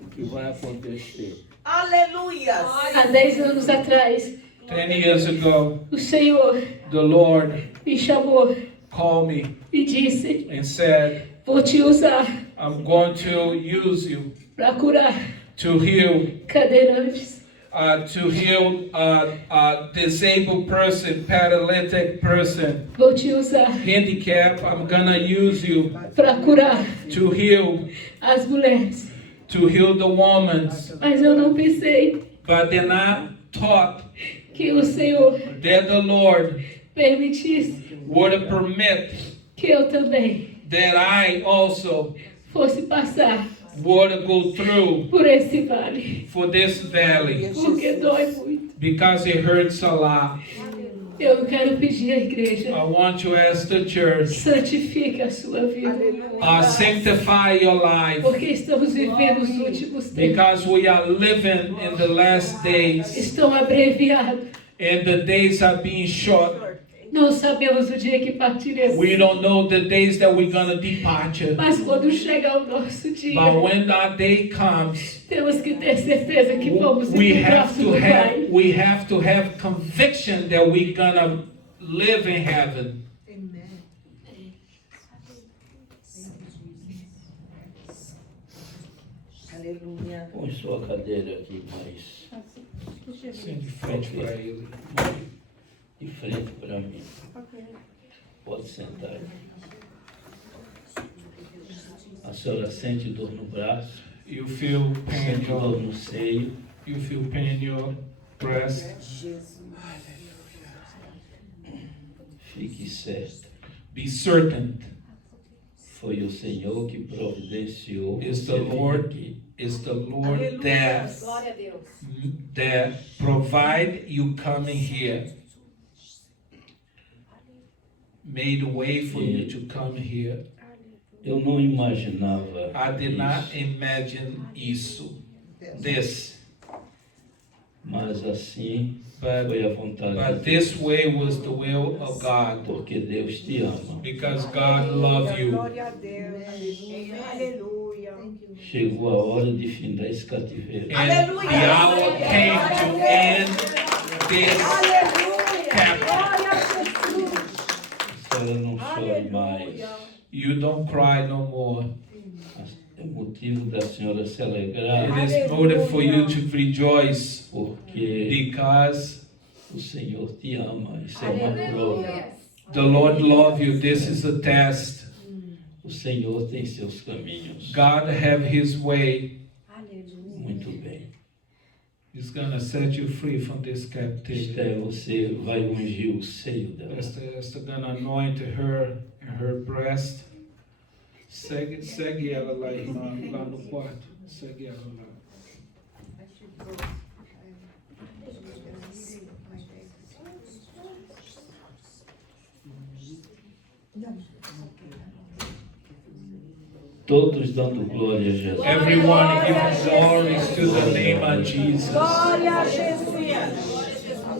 o que vai acontecer. Aleluia. Há 10 anos atrás, 10 years ago, o Senhor the Lord me chamou called me e disse: and said, vou te usar I'm going to use you para curar to heal cadeirantes, to heal a disabled person, paralytic person, vou te usar handicap. I'm gonna use you para curar to heal as mulheres. the woman. Mas eu não pensei but did not thought que o Senhor that the Lord permitisse would permit que eu também that I also fosse passar would go through por esse vale, for this valley, porque dói muito. because it hurts a lot. Eu quero pedir à igreja, I want to ask the church, santifique a sua vida, sanctify your life, porque estamos vivendo os últimos tempos. because we are living in the last days, Estão abreviados. and the days are being short. Não sabemos o dia que partiremos. We don't know the days that we're gonna depart. Mas quando chegar o nosso dia, But when that day comes, temos que ter certeza que vamos we ir para o have braço to do Pai. have conviction that we're gonna live in heaven. Aleluia. Põe sua cadeira aqui mais Sim, de frente para ele. de frente para mim. Pode sentar. A senhora sente dor no braço, You feel pain in sente dor your, no seio. you feel pain in your breast. Fique certo. Be certain Foi o Senhor que providenciou it's the você vir Lord, aqui. it's the Lord Aleluia. that provide you coming here, made a way for you to come here. Eu não imaginava I did isso, not imagine this, mas assim but foi a vontade but de Deus, this way was the will of God, porque Deus te ama. because God loves you. Glória a Deus. Aleluia. Chegou a hora de findar esse cativeiro. And the hour came to end this Aleluia. captive. Glória a Jesus. A senhora não chore mais. Aleluia. You don't cry no more. É motivo da senhora se alegrar, It is motive for you to rejoice porque because o Senhor te ama. Isso é uma prova. the Lord loves you. This is a test. O Senhor tem seus caminhos. God have His way. Muito bem. He's gonna set you free from this captivity. Esther, você vai ungir o seio dela. Esther gonna anoint her breast. Segue ela lá, irmã, lá no quarto. Segue ela lá. Todos dando glória a Jesus. Everyone give glories to the name of Jesus. Glória a Jesus.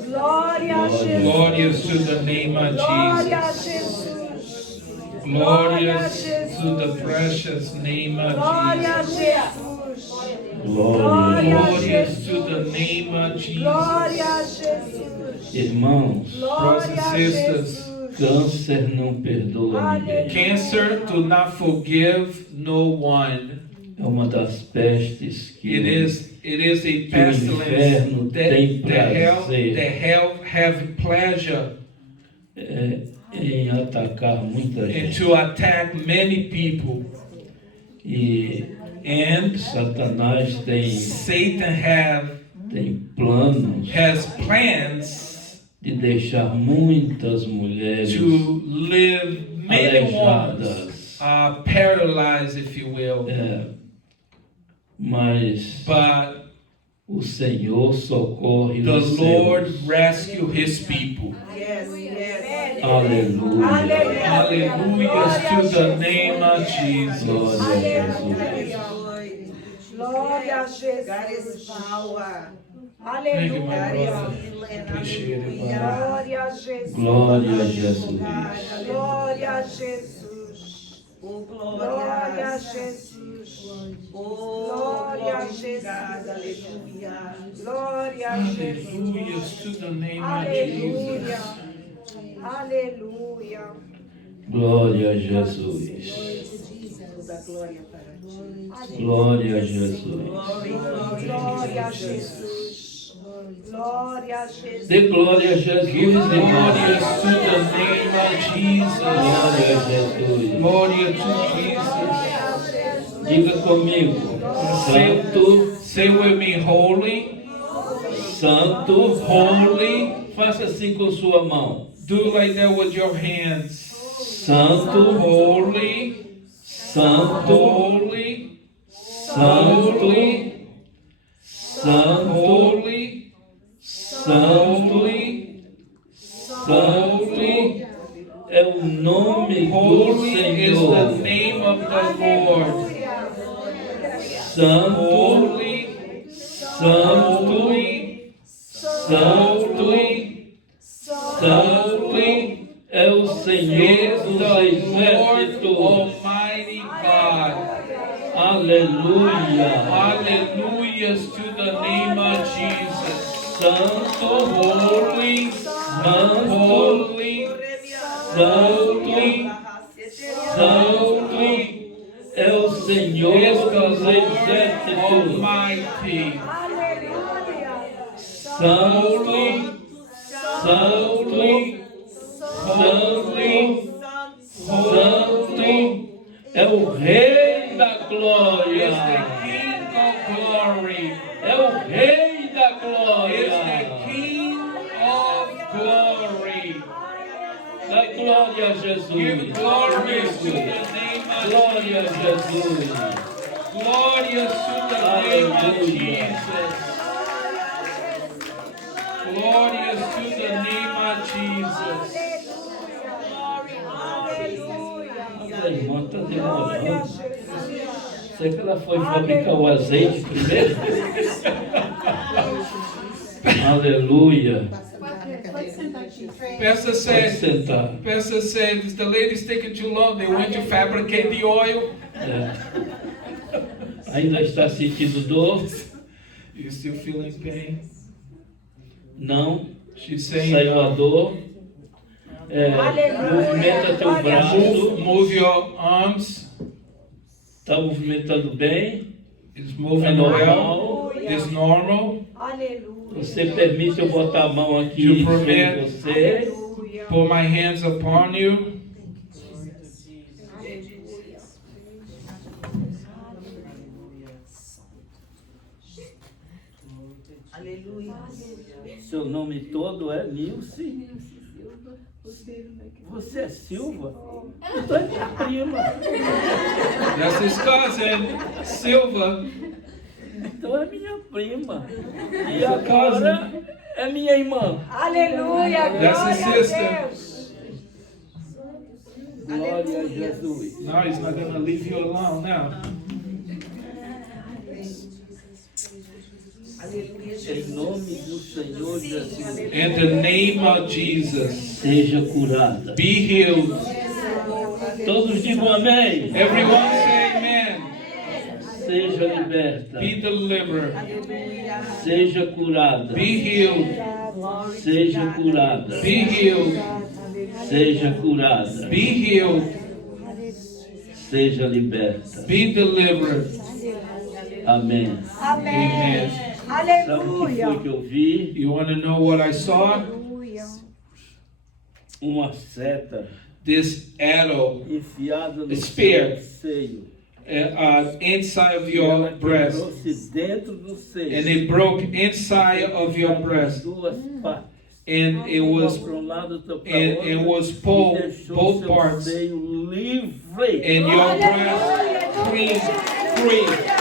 Glória a Jesus. Glorious to the name of Glória a Jesus. Jesus. Glorious to the precious name of Glória a Jesus. Jesus. Glória a Jesus. Glorious to the name of Jesus. Glória a Jesus. Irmãos, Glória a sisters, Jesus. câncer não perdoa ninguém. Cancer do not forgive no one. É uma das pestes que It is a inferno pestilence tem the hell have pleasure em atacar muita and gente. to attack many people. And Satanás tem Satan planos has plans de deixar muitas mulheres to live many ones aleijadas. paralyzed, if you will. Mas But o Senhor socorre the os Lord seus. rescue His people. Yes, yes. Aleluia. Hallelujah to the name of Jesus. Glória a Jesus. Glória a Jesus. Thank you, my Aleluia. brother. Appreciate it, brother. Glória a Jesus. Glória a Jesus. Glória a Jesus. Glória a Jesus. Glória a Jesus. Glória a Jesus. Hallelujah to the name of Aleluia. Jesus. Aleluia. Glória a Jesus. Glória a Jesus. Glória a Jesus. Glória a Jesus. Dê glória a Jesus. Give the irmãos. glorious to the name of Jesus. Glória a Jesus. Glory to Jesus. Diga comigo. Santo Say with me, holy santo, holy. faça assim com sua mão. Do like that with your hands. Santo, Holy, santo, holy, santo, holy, santo, holy, santo, santo é o nome do holy is the Senhor. name of the Lord. Santo, Holy, santo, holy, santo, holy, santo é o Senhor is dos the Lord exércitos. Almighty God. Aleluia. Hallelujah to the name of Jesus. Santo, Holy, santo, holy, santo, santo é o Senhor is the dos Lord exércitos. Almighty. Santo, santo, santo, santo é o Rei da Is the Glória. King of glory. É o Rei da Is Glória. the King of glory. Dá glória a Give Jesus. glory to the name of Glória a Jesus. Glorious to the name of Jesus. Glorious to the name of Jesus. A irmã está demorando. Será que ela foi fabricar o azeite primeiro? Aleluia. Pastor Pode said, sentar. Pastor said, the lady's taking too long. They went to fabricate the oil. É. Ainda está sentindo dor? You still feeling pain? Não. She's saying, Saiu a dor. É, movimenta teu braço. move your arms. Está movimentando bem. It's É moving normal. well. It's normal. Você permite eu botar a mão aqui You sobre permit. você. Put my hands upon you. Seu nome todo é Nilce? Você é Silva? Então é minha prima. That's his cousin, Silva. Então é minha prima. E agora é minha irmã. Aleluia, That's his glória a sister. Deus. Glória a Jesus. No, he's not going to leave you alone now. Em nome do Senhor Jesus. In the name of Jesus, Seja curada. be healed. Todos digam amém. Everyone say amen. Seja liberta. Be delivered. Seja curada. Be healed. Seja curada. Be healed. Seja curada. Be healed. Seja liberta. Be delivered. Amém. Amém. Sabe o que foi Aleluia. que eu vi? You want to know what I saw? Uma seta This arrow enfiada no Spear. seu seio. Inside of E your ela breast. quebrou-se dentro do seio. And it broke inside of your breast. Duas partes. And it was Uma para um lado, outra para and outro. it was E pulled deixou both seu parts. seio livre. And your breast clean, free.